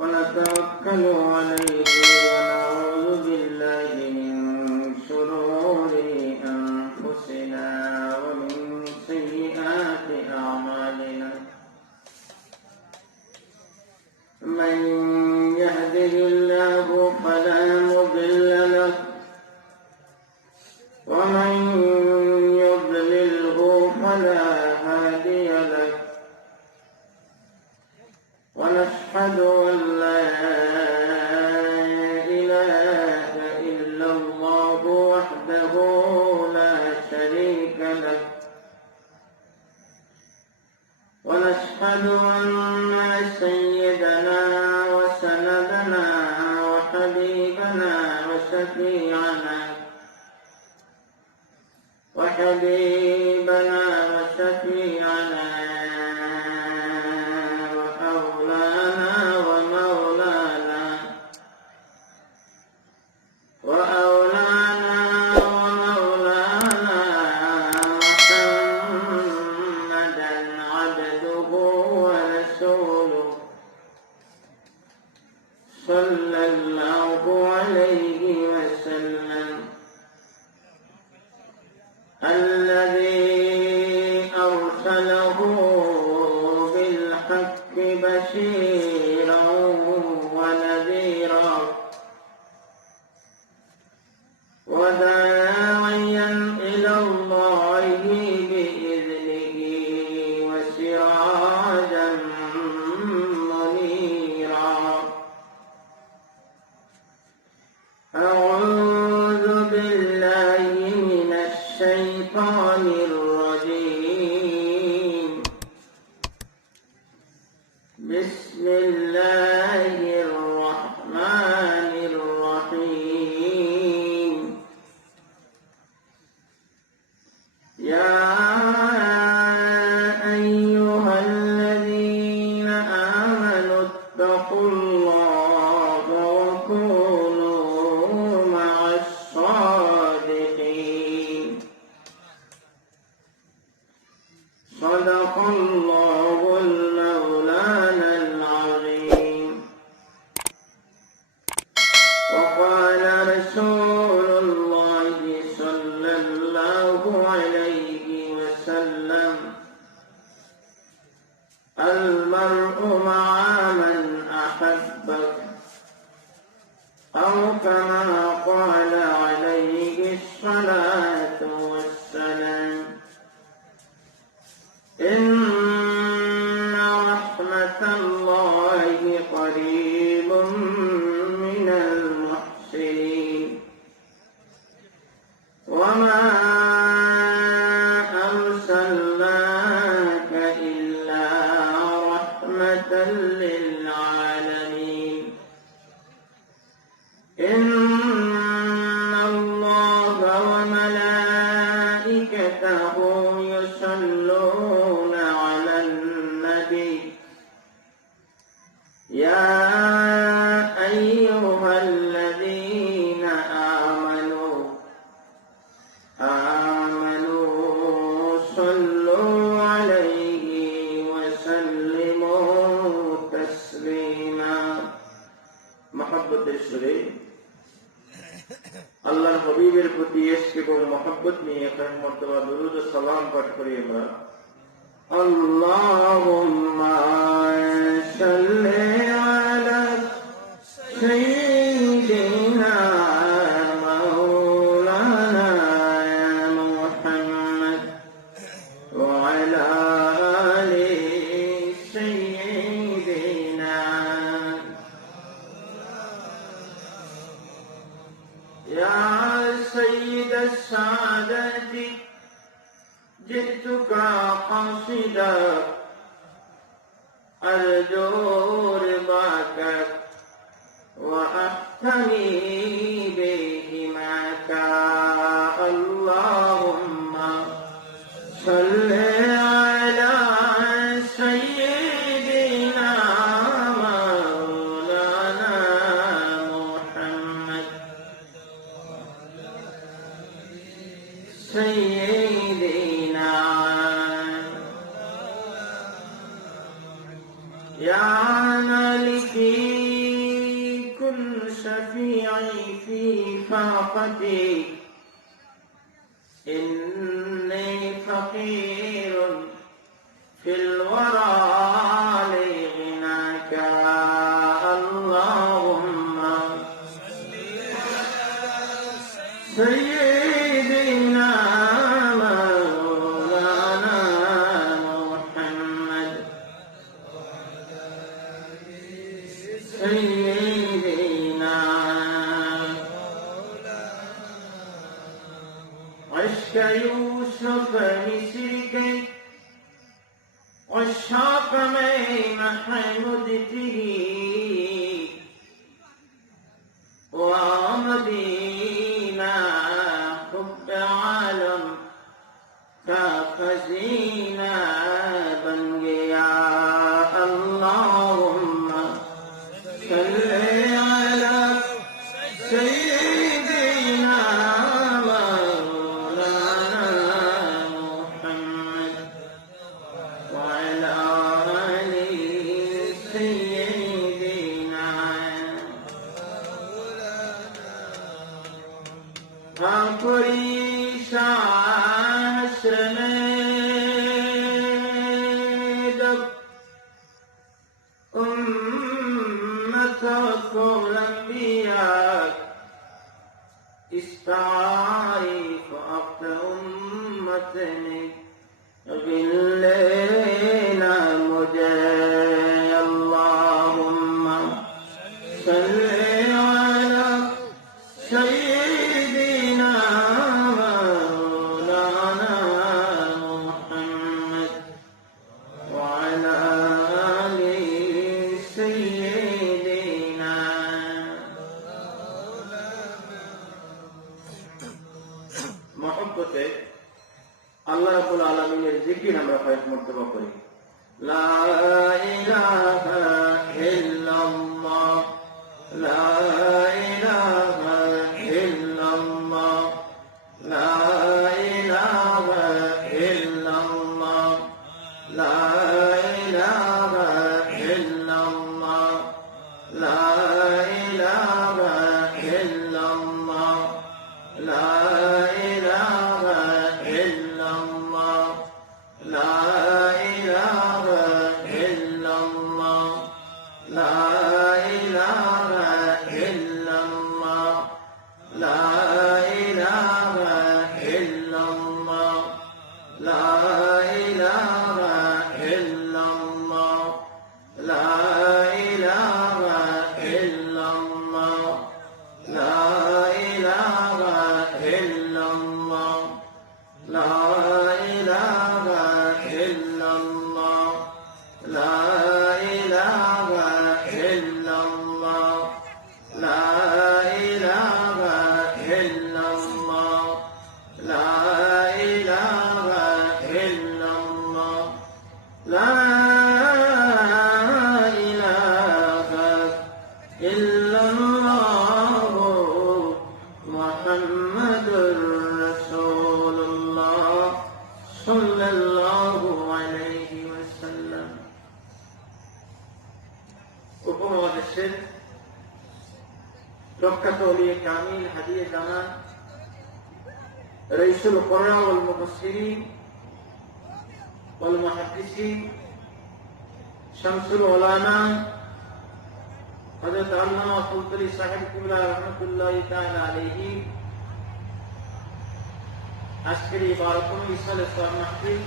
ونتوكل عليه ونعوذ بالله من شرور أنفسنا ومن سيئات أعمالنا من يهده الله فلا مضل له ومن يضلله فلا هادي له ونشهد أن لا إله إلا الله وحده لا شريك له ونشهد أن سيدنا وسندنا وحبيبنا وشفيعنا صلى الله عليه وسلم الذي أرسله بالحق بشيرا ونذيرا وداعيا إلى الله بإذنه وسراجا أعوذ بالله من الشيطان الرجيم بسم الله الرحمن الرحيم يا أيها الذين آمنوا اتقوا الله وكونوا مع الصادقين صدق الله المولانا العظيم وقال رسول الله صلى الله عليه وسلم المرء مع من أحبك أو كما قال عليه الصلاة والسلام إن رحمة الله قريب من المحسنين وما أرسلناك إلا رحمة للعالمين إن الله وملائكته يصلون على النبي يا أيها الذين آمنوا صلوا عليه وسلموا تسليما محبت الشريف আল্লাহর হাবিবের প্রতি ইশক এবং মহব্বত নিয়ে কায়েম মর্তবা দরুদ ও সালাম পাঠ করি আমরা আল্লাহুম্মা সাল্লি আলা সাইয়্যিদিনা মাওলানা মুহাম্মদ ওয়া আলা আলি সাইয়্যিদিনা يا سيد السادات جئتك قاصدا أرجو رضاك وأحتمي بهماك اللهم صل على سيدنا مولانا محمد سيدنا يا مالكي شفيعي في فاقتي إني فقير في الورى لغناك اللهم سيدنا مولانا محمد سيدنا عشق يوسف مصرك عشاق میں محمود تھی ومدینہ حب عالم کا خزینہ بن گیا اللہم صلی علی سیدنا استعارف أقت أمتني غلنا مجاي اللهم صل على سيدنا مولانا محمد وعلى آل سيدنا محبته আল্লাহ রাব্বুল আলামিনের জিকির আমরা কয়েক মর্তবা করি লা ইলাহা ইল্লাল্লাহ লা ইলাহা ইল্লাল্লাহ লা ইলাহা ইল্লাল্লাহ লা ইলাহা ইল্লাল্লাহ লা ইলাহা ইল্লাল্লাহ লা উপমহাদেশের প্রখ্যাত ওলিয়ে কামিল হাদিয়ে জামান রাইসুল কুরআ ওয়াল মুফাসসিরিন ওয়াল মুহাদ্দিসিন শামসুল উলামা হযরত আল্লামা ফুলতলি সাহেব কিবলা রাহমাতুল্লাহি তাআলা আলাইহি আজকের এই 12তম ইসালে সোয়াব মাহফিল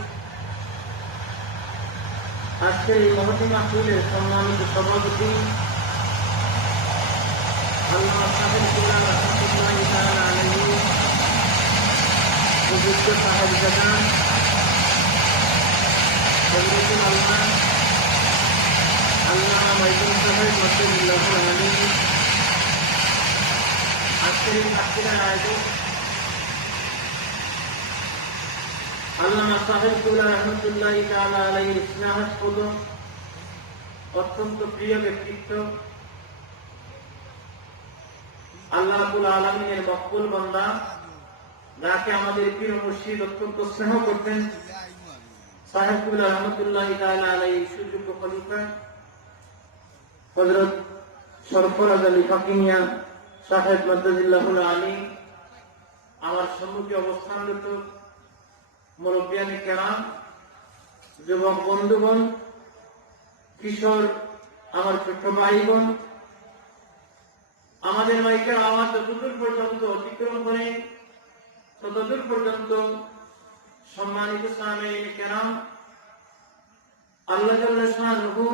আজকের এই মহতী মাহফিলের সম্মানিত সভাপতি আল্লামা সাহেব কিবলা রাহমাতুল্লাহি তাআলা আলাইহি বুজুর্গ সাহেবজাদান হযরতুল আল্লামা মাইদুন সাহেব মাশাআল্লাহ আলাইহি আজকের এই মাহফিলের আয়োজক আল্লামা সাহেব কিবলা রাহমাতুল্লাহি তাআলা আলাইহির স্নেহাস্পদ অত্যন্ত প্রিয় ব্যক্তিত্ব আল্লাহ রাব্বুল আলামিনের মকবুল বান্দা যাকে আমাদের প্রিয় মুর্শিদ অত্যন্ত স্নেহ করতেন সাহেব কিবলা রাহমাতুল্লাহি তাআলা আলাইহির সুযোগ্য খলিফা হযরত সরফরাজ আলী ফাকিমিয়া সাহেব মাদ্দাজিল্লাহুল আলী, আমার সম্মুখে অবস্থানরত মুরব্বিয়ানে কেরাম, যুবক বন্ধুগণ, কিশোর আমার ছোট্ট ভাই বোন, আমাদের মাইকের আওয়াজ যতদূর পর্যন্ত অতিক্রম করে ততদূর পর্যন্ত সম্মানিত সামঈন কেরাম, আল্লাহ জাল্লা শানুহু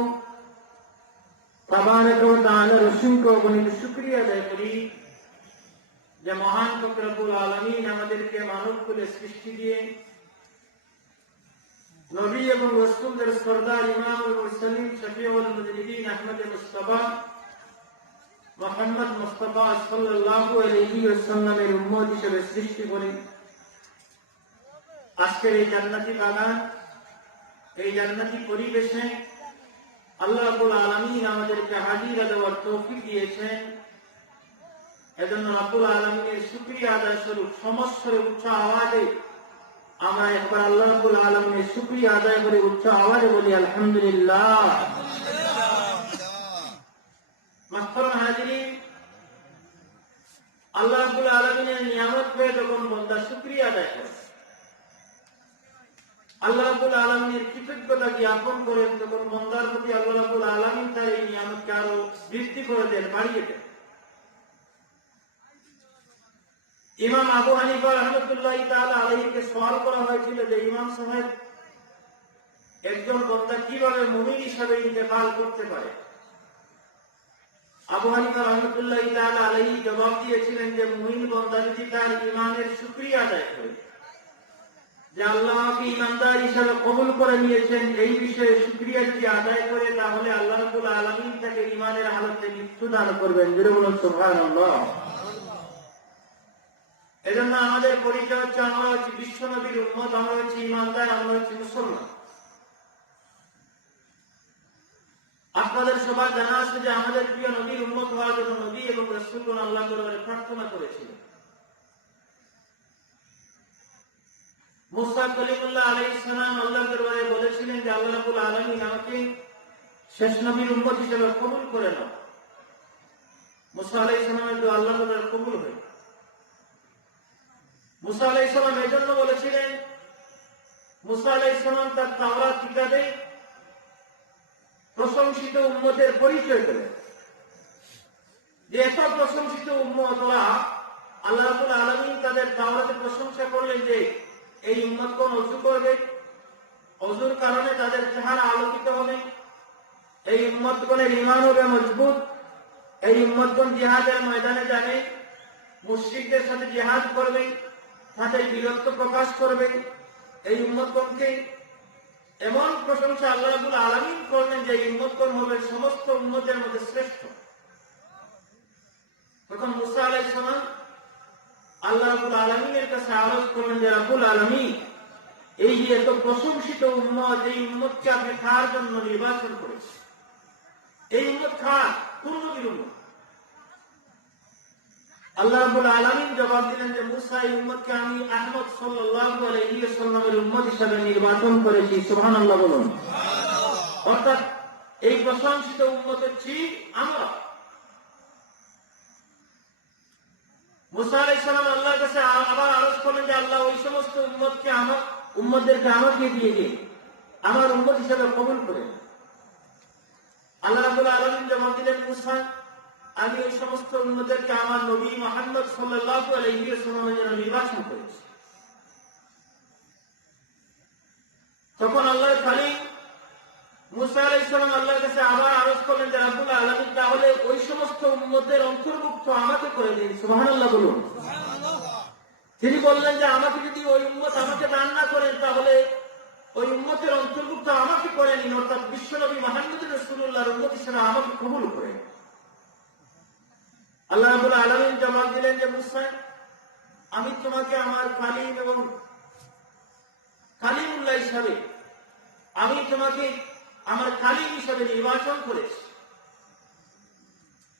তাবারাক ওয়া তাআলার অসংখ্য অগণিত শুকরিয়া আদায় করি যে মহান রব্বুল আলামিন আমাদেরকে মানব কুলে সৃষ্টি দিয়ে নবী এবং রাসূলদের সরদার ইমামুল মুরসালিন শফিউল মুজরিদিন আহমদ মুস্তাফা মুহাম্মদ মুস্তাফা সাল্লাল্লাহু আলাইহি ওয়াসাল্লামের উম্মত হিসেবে সৃষ্টি করে আজকের এই জান্নাতি বাগান, এই জান্নাতি পরিবেশে আল্লাহ রাব্বুল আলামিন আমাদেরকে হাজিরা দেওয়ার তৌফিক দিয়েছেন। এজন্য রাব্বুল আলামিনের শুকরিয়া আদায় স্বরূপ সমস্বরে উচ্চ আওয়াজে আমরা একবার আল্লাহ রাব্বুল আলামিনের শুকরিয়া আদায় করে উচ্চ আওয়াজে বলি আলহামদুলিল্লাহ। মাহতারাম হাজিরিন, আল্লাহ রাব্বুল আলামিনের নিয়ামত পেয়ে যখন বান্দা শুকরিয়া আদায় করে, আল্লাহ রাব্বুল আলামিনের কৃতজ্ঞতা জ্ঞাপন করেন, তখন বান্দার প্রতি আল্লাহ রাব্বুল আলামিন তার এই নিয়ামতকে আরো বৃদ্ধি করে দেন, বাড়িয়ে দেন। ইমাম আবু হানিফা রাহমাতুল্লাহি তাআলা আলাইহিকে সওয়াল করা হয়েছিল যে ইমাম সাহেব, একজন বান্দা কিভাবে মুমিন হিসেবে ইন্তেকাল করতে পারে? আবু হানিফা রাহমাতুল্লাহি তাআলা আলাইহি জবাব দিয়েছিলেন যে মুমিন বান্দা যদি তার ঈমানের শুকরিয়া আদায় করে, যে আল্লাহকে ঈমানদার হিসেবে কবুল করে নিয়েছেন, এই বিষয়ে শুকরিয়া যদি আদায় করে, তাহলে আল্লাহ রাব্বুল আলামিন তাকে ঈমানের হালতে মৃত্যু দান করবেন। জোরে বলুন সুবহানাল্লাহ। এজন্য আমাদের পরিচয় হচ্ছে, আমরা হচ্ছি বিশ্ব নবীর উম্মত, আমরা হচ্ছি ঈমানদার, আমরা হচ্ছি মুসলমান। আপনাদের সবার জানা আছে যে আমাদের প্রিয় নবীর উম্মত হওয়ার জন্য নবী এবং রাসূলগণ আল্লাহ দরবারে প্রার্থনা করেছিলেন। মুসা কলিমুল্লাহ আলাইহিস সালাম আল্লাহ দরবারে বলেছিলেন যে আল্লাহ রাব্বুল আলামিন আমাকে শেষ নবীর উম্মত হিসেবে কবুল করে নাও। মুসা আলাইহিস সালামের দোয়া আল্লাহ দরবারে কবুল হয়। মুসা আলাইহিস সালাম এজন্য বলেছিলেন, মুসা আলাইহিস সালাম তার তাওরাত কিতাবে প্রশংসিত উম্মতের পরিচয় দিলেন, যে এত প্রশংসিত উম্মতরা আল্লাহ রাব্বুল আলামিন তাদের তাওরাতে প্রশংসা করলেন যে এই উম্মতগণ ওযু করবে, ওযুর কারণে তাদের চেহারা আলোকিত হবে, এই উম্মতগণের ঈমান হবে মজবুত, এই উম্মতগণ জিহাদের ময়দানে যাবে, মুশরিকদের সাথে জিহাদ করবে, তাদের বীরত্ব প্রকাশ করবে। এই উম্মতগণকে এমন প্রশংসা আল্লাহ রাব্বুল আলামিন করলেন যে এই উম্মতগণ হবে সমস্ত উম্মতের মধ্যে শ্রেষ্ঠ। তখন মুসা আলাইহিস সালাম আল্লাহ রাব্বুল আলামিনের কাছে আরজ করলেন যে রাব্বুল আলামিন, এই যে এত প্রশংসিত উম্মত, এই উম্মতকে আপনি কার জন্য নির্বাচন করেছেন? এই উম্মত কার? কোন নবীর উম্মত? আল্লাহ রাব্বুল আলামিন জবাব দিলেন যে মুসা, এই উম্মতকে আমি আহমদ সাল্লাল্লাহু আলাইহি ওয়াসাল্লামের উম্মত হিসেবে নির্বাচন করেছি। সুবহানাল্লাহ বলুন। অর্থাৎ এই প্রশংসিত উম্মত হচ্ছি আমরা। মুসা আলাইহিস সালাম আল্লাহর কাছে আবার আরজ করলেন যে আল্লাহ ওই সমস্ত উম্মতদেরকে আমাকে দিয়ে দিন, আমার উম্মত হিসেবে কবুল করেন। আল্লাহ রাব্বুল আলামিন জবাব দিলেন, মুসা, আমি ওই সমস্ত উম্মতদেরকে আমার নবী মুহাম্মদ সাল্লাল্লাহু আলাইহি ওয়াসাল্লামের জন্য নির্বাচন করেছি। তখন আল্লাহর খলিল মুসা আলাইহিস সালাম আল্লাহর কাছে আবার আরজ করলেন যে রাব্বুল আলামিন, তাহলে ওই সমস্ত উম্মতের অন্তর্ভুক্ত আমাকে করে দিন। সুবহানাল্লাহ বলুন। তিনি বললেন যে আমাকে যদি ওই উম্মত আমাকে দান না করেন, তাহলে ওই উম্মতের অন্তর্ভুক্ত আমাকে করে নিন, অর্থাৎ বিশ্বনবী মুহাম্মদ রাসূলুল্লাহর উম্মত হিসেবে আমাকে কবুল করেন। আল্লাহ রাব্বুল আলামিন জবাব দিলেন যে মুসা, আমি তোমাকে আমার কালিম এবং কালিমুল্লাহ হিসাবে, আমি তোমাকে আমার কালিম হিসাবে নির্বাচন করেছি,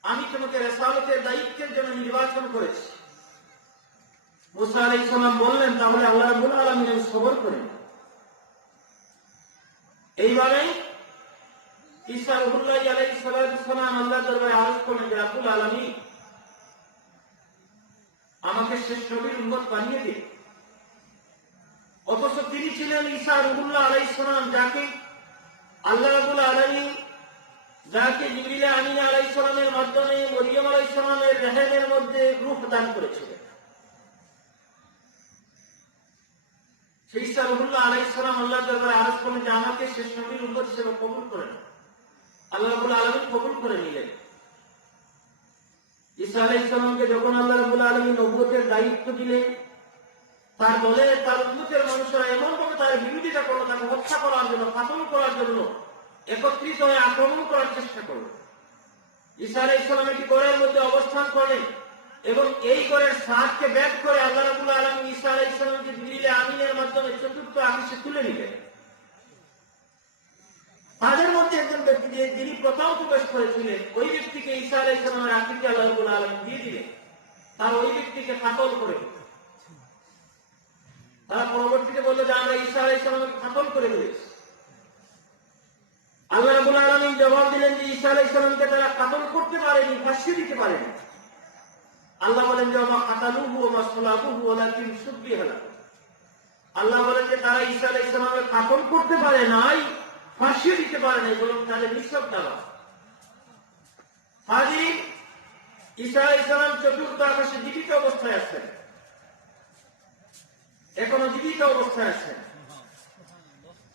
আমি তোমাকে রিসালাতের দায়িত্বের জন্য নির্বাচন করেছি। মুসা আলাইহিস সালাম বললেন, তাহলে আল্লাহ রাব্বুল আলামিন সবর করেন। এইভাবে ঈসা রূহুল্লাহ আলাইহিস সালাম আল্লাহ দরবারে আরজ করেন রাব্বুল আলামিন আমাকে শেষ নবীর উম্মত বানিয়ে দিন। অথচ তিনি ছিলেন ঈসা রূহুল্লাহ আলাইহিস সালাম, যাকে আল্লাহ রাব্বুল আলামিন যাকে জিবরিল আমিন আলাইহিস সালামের মাধ্যমে মরিয়ম আলাইহিস সালামের রহমের মধ্যে রূহ দান করেছিলেন। সেই ঈসা রূহুল্লাহ আলাইহিস সালাম আল্লাহর দরবারে আরজ করলেন যে আমাকে শেষ নবীর উম্মত হিসেবে কবুল করেন। আল্লাহ রাব্বুল আলামিন কবুল করে নিলেন। ঈসা আলাইহিস সালামকে যখন আল্লাহ রাব্বুল আলামিন নবুয়তের দায়িত্ব দিলেন, তার দলে তার উম্মতের মানুষরা এমন ভাবে তার বিরোধিতা করলো, তাকে হত্যা করার জন্য, কাতল করার জন্য একত্রিত হয়ে আক্রমণ করার চেষ্টা করল। ঈসা আলাইহিস সালাম একটি ঘরের মধ্যে অবস্থান করেন এবং এই ঘরের ছাদকে ব্যাগ করে আল্লাহ রাব্বুল আলামিন ঈসা আলাইহিস সালামকে জিবরিল আমিনের মাধ্যমে চতুর্থ আকাশে তুলে নিলেন। তাদের মধ্যে একজন ব্যক্তি যিনি প্রথম প্রবেশ করেছিলেন, ওই ব্যক্তিকে ঈসা আলাইহিস সালামের আকৃতি আল্লাহ রাব্বুল আলামিন দিয়ে দিলেন। তার ওই ব্যক্তিকে কাতল করে, তারা পরবর্তীতে বলল যে আমরা ঈসা আলাইহিস সালামকে কাতল করে দিয়েছি। আল্লাহ রাব্বুল আলামিন জবাব দিলেন যে ঈসা আলাইহিস সালামকে তারা কাতল করতে পারেনি, ফাঁসি দিতে পারেনি। আল্লাহ বলেন যে ওমা কাতালুহু ওমা সালাবুহু ওয়ালাকিন শুববিহা লাহু। আল্লাহ বলেন যে তারা ঈসা আলাইহিস সালামকে কাতল করতে পারে নাই, ফাঁসি দিতে পারে নাই, বরং তাদের নিঃশব্দতা। হাজির, ঈসা আলাইহিস সালাম চতুর্থ আকাশে জীবিত অবস্থায় আছেন, এখনো জীবিত অবস্থায় আছেন।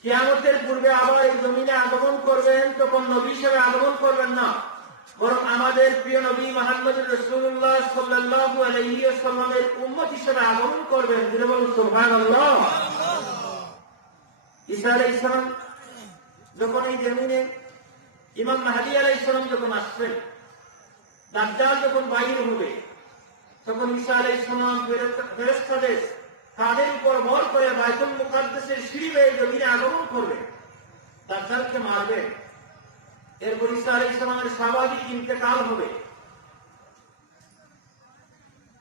কিয়ামতের পূর্বে আবার এই জমিনে আগমন করবেন, তখন নবী হিসেবে আগমন করবেন না, বরং আমাদের প্রিয় নবী মুহাম্মদ রাসূলুল্লাহ সাল্লাল্লাহু আলাইহি ওয়াসাল্লামের উম্মত হিসেবে আগমন করবেন। জোরে বলুন সুবহানাল্লাহ। ঈসা আলাইহিস সালাম যখন এই জমিনে, ইমাম মাহদী আলাইহিস সালাম যখন আসবেন, দাজ্জাল যখন বাইর হবে, তখন ঈসা আলাইহিস সালাম ফেরেশতাদের তাদের উপর ভর করে বাইতুল মুকাদ্দাসের সিঁড়ি বেয়ে জমিনে আগমন করবে, দাজ্জালকে মারবেন। এরপর ঈসা আলাইহিস সালামের স্বাভাবিক ইন্তেকাল হবে।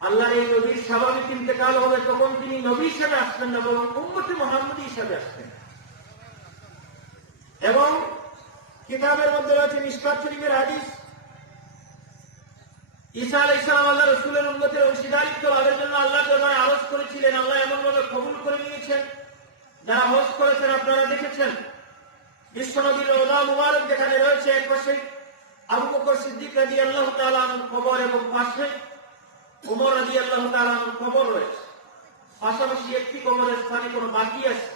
আল্লাহর এই নবীর স্বাভাবিক ইন্তেকাল হবে, তখন তিনি নবী হিসেবে আসবেন না, বরং উম্মতে মুহাম্মদী হিসেবে আসবেন। এবং কিতাবের মধ্যে রয়েছে মিশকাত শরীফের হাদিস, ঈসা আলাইহিস সালাম আল্লাহ রাসূলের উম্মতের অংশীদারিত্ব লাভের জন্য আল্লাহর দরবারে আরজ করেছিলেন। আল্লাহ এমনভাবে কবুল করে নিয়েছেন, যারা হজ করেছেন আপনারা দেখেছেন। বিশ্বনবীর রওজা মুবারক যেখানে রয়েছে, এক পাশে আবু বকর সিদ্দিক রাদিয়াল্লাহু তাআলা আনহুর কবর এবং পাশে ওমর রাদিয়াল্লাহু তাআলা আনহুর কবর রয়েছে। পাশাপাশি একটি কবরের স্থানে কোনো বাকি আছে,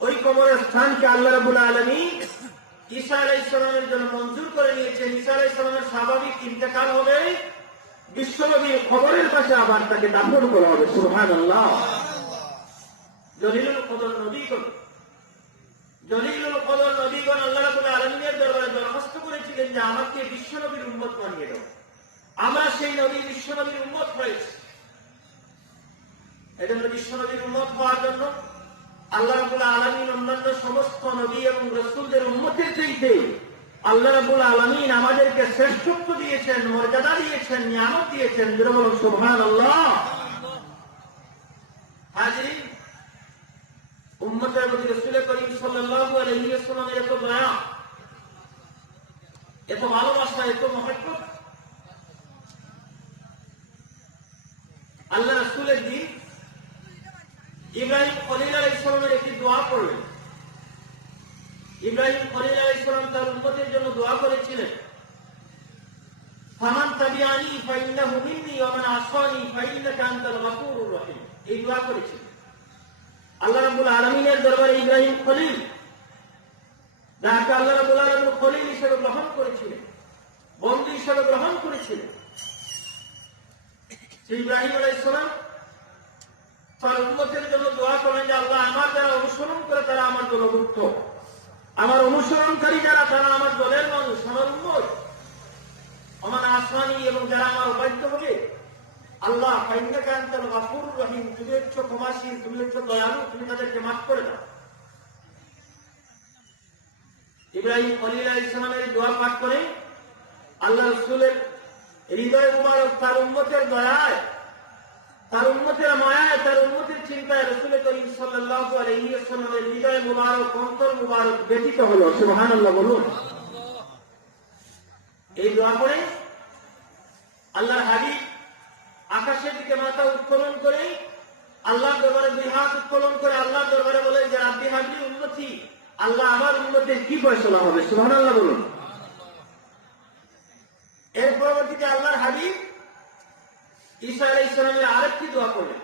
ওই কবরের স্থানকে আল্লাহ রাব্বুল আলামিন ঈসা আলাইহিস সালামের জন্য মঞ্জুর করে নিয়েছেন। ঈসা আলাইহিস সালামের স্বাভাবিক ইন্তেকাল হবে, বিশ্বনবীর কবরের পাশে আবার তাকে দাফন করা হবে। সুবহানাল্লাহ। জলিলুল কদর নবীগণ, জলিলুল কদর নবীগণ আল্লাহ রাব্বুল আলামিনের দরবারে দরখাস্ত করেছিলেন যে আমাকে বিশ্বনবীর উম্মত বানিয়ে দাও। আমরা সেই নবী বিশ্বনবীর উম্মত হয়েছি। এজন্য বিশ্বনবীর উম্মত হওয়ার জন্য আল্লাহ রাব্বুল আলামিন অন্যান্য সমস্ত নবী এবং রাসূলদের উম্মতের চাইতে আল্লাহ রাব্বুল আলামিন আমাদেরকে শ্রেষ্ঠত্ব দিয়েছেন, মর্যাদা দিয়েছেন, নিয়ামত দিয়েছেন। জোরে বলুন সুবহানাল্লাহ। হাজিরিন, উম্মতের প্রতি রাসূল করিম সাল্লাল্লাহু আলাইহি ওয়াসাল্লামের এত দয়া, এত ভালোবাসা, এত মহব্বত। আল্লাহ রাসূলের দিন ইব্রাহিম খলিল আলাইহিস সালামের একটি দোয়া পড়লেন। ইব্রাহিম খলিল আলাইহিস সালাম তার উম্মতের জন্য দোয়া করেছিলেন, ফামান তাবিআনি ফাইন্নাহু মিন্নী ওয়া মান আসানি ফাইন্নাকা আনতাল গফুরুর রহিম। এই দোয়া করেছিলেন। আল্লাহ রাব্বুল আলামিনের দরবারে ইব্রাহিম খলিল, যাকে আল্লাহ রাব্বুল আলামিন খলিল হিসেবে গ্রহণ করেছিলেন, বন্ধু হিসেবে গ্রহণ করেছিলেন, সেই ইব্রাহিম আলাইহিস সালাম তার উম্মতের জন্য দোয়া করলেন যে আল্লাহ, আমার যারা অনুসরণ করে তারা আমার দলভুক্ত, আমার অনুসরণকারী যারা তারা আমার দলের মানুষ, আমার উম্মত, আমার আসানি, এবং যারা আমার অবাধ্য হবে, আল্লাহ ফাইন্নাকা আনতাল গফুরুর রহিম, তুমি হচ্ছ ক্ষমাশীল, তুমি হচ্ছ দয়ালু, তুমি তাদেরকে মাফ করে দাও। ইব্রাহিম খলিল আলাইহিস সালামের দোয়া পাঠ করে আল্লাহ রাসূলের হৃদয় মুবারক তার উম্মতের দয়ায়, তার উম্মতের মায়ায়, তার উম্মতের চিন্তায় রাসূল করিম সাল্লাল্লাহু আলাইহি ওয়াসাল্লামের হৃদয় মুবারক, অন্তর মুবারক ব্যথিত হলো। সুবহানাল্লাহ বলুন। এই দোয়া করে আল্লাহর হাবিব আকাশের দিকে মাথা উত্তোলন করে আল্লাহর দরবারে দুই হাত উত্তোলন করে আল্লাহর দরবারে বলেন যে রাব্বি হাবলি উম্মতি, আল্লাহ আমার উম্মতের কি ফয়সালা হবে? সুবহানাল্লাহ বলুন। এর পরবর্তীতে আল্লাহর হাবিব ঈসা আলাইহিস সালামের আরেকটি দোয়া করলেন।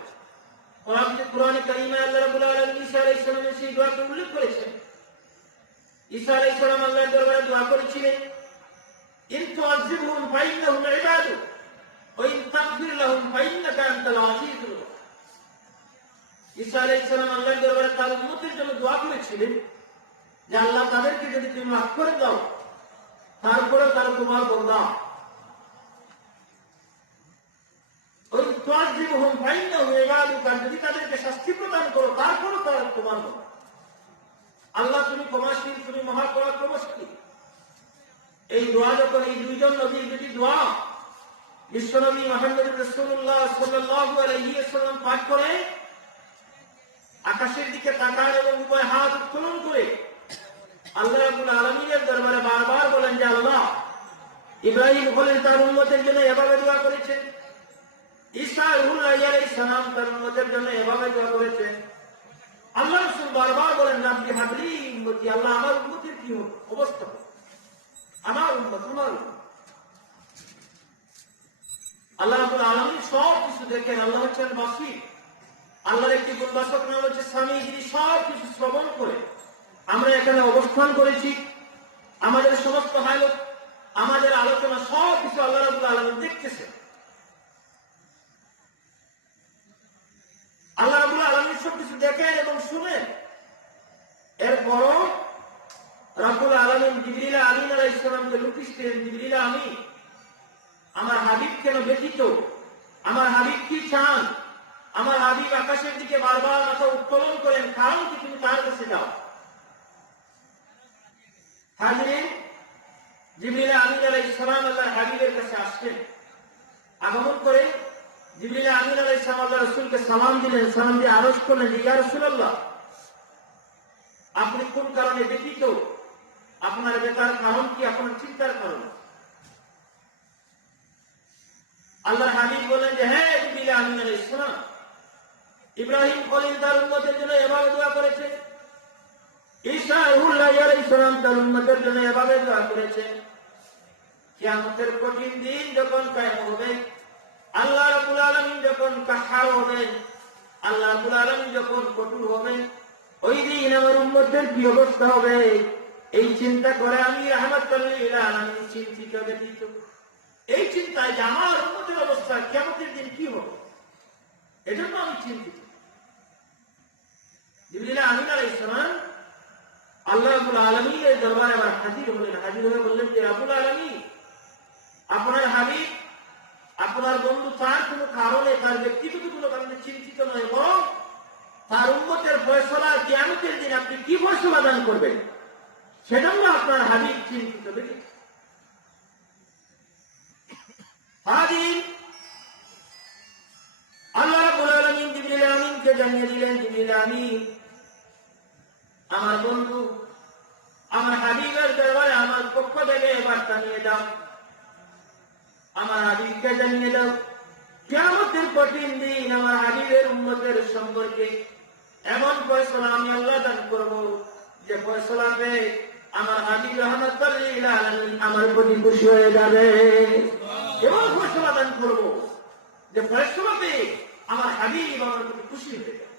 কোরআনে কারীমে আল্লাহ রাব্বুল আলামিন ঈসা আলাইহিস সালামের সেই দোয়াকে উল্লেখ করেছেন। ঈসা আলাইহিস সালাম আল্লাহর দরবারে দোয়া করেছিলেন, ইন তুআযিবহুম ফাইন্নাহুম ইবাদুক ওয়া ইন তাগফির লাহুম ফাইন্নাকা আনতাল আজিজুল ওয়াহ্হাব। ঈসা আলাইহিস সালাম আল্লাহর দরবারে তার উম্মতের জন্য দোয়া করেছিলেন যে আল্লাহ তাদেরকে যদি তুমি মাফ করে দাও তারপরে তারা তোমার বান্দা। ওই তুআযিবহুম ফাইন্নাহুম ইবাদুক, যদি তাদেরকে শাস্তি প্রদান করো তারপরে তারা তোমার বান্দা। আল্লাহ তুমি ক্ষমাশীল, তুমি মহাপরাক্রমশালী। এই দোয়া যখন এই দুইজন নবীর দুটি দোয়া বিশ্বনবী মুহাম্মদ রাসূলুল্লাহ সাল্লাল্লাহু আলাইহি ওয়াসাল্লাম পাঠ করে আকাশের দিকে তাকান এবং উভয় হাত উত্তোলন করে আল্লাহ রাব্বুল আলামিনের দরবারে বারবার বলেন যে আল্লাহ, ইব্রাহিম খলিল তার উম্মতের জন্য এভাবে দোয়া করেছেন, ঈসা আলাইহিস সালাম তার উম্মতের জন্য এভাবে দোয়া করেছেন। আল্লাহ রাসূল বারবার বলেন রাব্বি হাবলি উম্মতি, আল্লাহ আমার উম্মতের কি অবস্থা, আমার উম্মত আমার উম্মত। আল্লাহ রাব্বুল আলামিন সব কিছু দেখেন। আল্লাহ হচ্ছেন বাসীর। আল্লাহর একটি গুণবাচক নাম হচ্ছে স্বামী, যিনি সব কিছু শ্রবণ করে। আমরা এখানে অবস্থান করেছি, আমাদের সমস্ত হালত, আমাদের আলোচনা সব কিছু আল্লাহ রাব্বুল আলামিন দেখতেছেন। আল্লাহ রাব্বুল আলামিন সব কিছু দেখেন এবং শুনেন। এরপরও রাব্বুল আলামিন জিবরিল আমিন আলাইহিস সালামকে নোটিশ দিলেন, জিবরিল আমিন, আমার হাবিব কেন ব্যথিত, আমার হাবিব কি চান, আমার হাবিব আকাশের দিকে বারবার মাথা উত্তোলন করেন, কারণ কি তুমি তার কাছে যাও। হাজিরিন, জিবরিল আমিন আলাইহিস সালাম আল্লাহর হাবিবের কাছে আসলেন। আগমন করে জিবরিল আমিন আলাইহিস সালাম আল্লাহর রাসূলকে সালাম দিলেন। সালাম দিয়ে আরজ করলেন, ইয়া রাসূলুল্লাহ, আপনি কোন কারণে ব্যথিত, আপনার ব্যথার কারণ কি, আপনার চিন্তার কারণ? আল্লাহর হাবিব বলেন যে হ্যাঁ জিবরিল আমিন আলাইহিস সালাম, ইব্রাহিম খলিল তার উম্মতের জন্য এভাবে দোয়া করেছে, ঈসা আলাইহিস সালাম তার উম্মতের জন্য এভাবে দোয়া করেছে। কিয়ামতের কঠিন দিন যখন কায়েম হবে, আল্লাহ রাব্বুল আলামিন যখন কাহার হবেন, আল্লাহ রাব্বুল আলামিন যখন কঠোর হবেন, ওই দিন আমার উম্মতের কি অবস্থা হবে, এই চিন্তা করে আমি রাহমাতুল লিল আলামিন চিন্তিত ব্যতীত। এই চিন্তায় যে আমার উম্মতের অবস্থা কিয়ামতের দিন কি হবে, এজন্য আমি চিন্তিত। জিবরিল আমিন আলাইহিস সালাম আল্লাহ রাব্বুল আলামিনের দরবারে আবার হাজির হলেন। হাজির হয়ে বললেন যে রাব্বুল আলামিন, আপনার হাবিব, আপনার বন্ধু তার কোনো কারণে, তার ব্যক্তিগত কোনো কারণে চিন্তিত নয়, বরং তার উম্মতের ফয়সালা কিয়ামতের দিন আপনি কি ফয়সালা দান করবেন সেজন্য আপনার হাবিব চিন্তিত ব্যতীত। হাজির, আল্লাহ রাব্বুল আলামিন জিবরিল আমিনকে জানিয়ে দিলেন, জিবরিল আমিন, আমার বন্ধু, আমার হাবিবের দরবারে আমার পক্ষ থেকে বার্তা নিয়ে যাও, আমার হাবিবকে জানিয়ে দাও কিয়ামতের কঠিন দিন আমার হাবিবের উম্মতের সম্পর্কে এমন ফয়সালা আমি আল্লাহ দান করব যে ফয়সালাতে আমার হাবিব রাহমাতুল লিল আলামিন আমার প্রতি খুশি হয়ে যাবে। এমন ফয়সালা দান করব যে ফয়সালাতে আমার হাবিব আমার প্রতি খুশি হয়ে যাবে।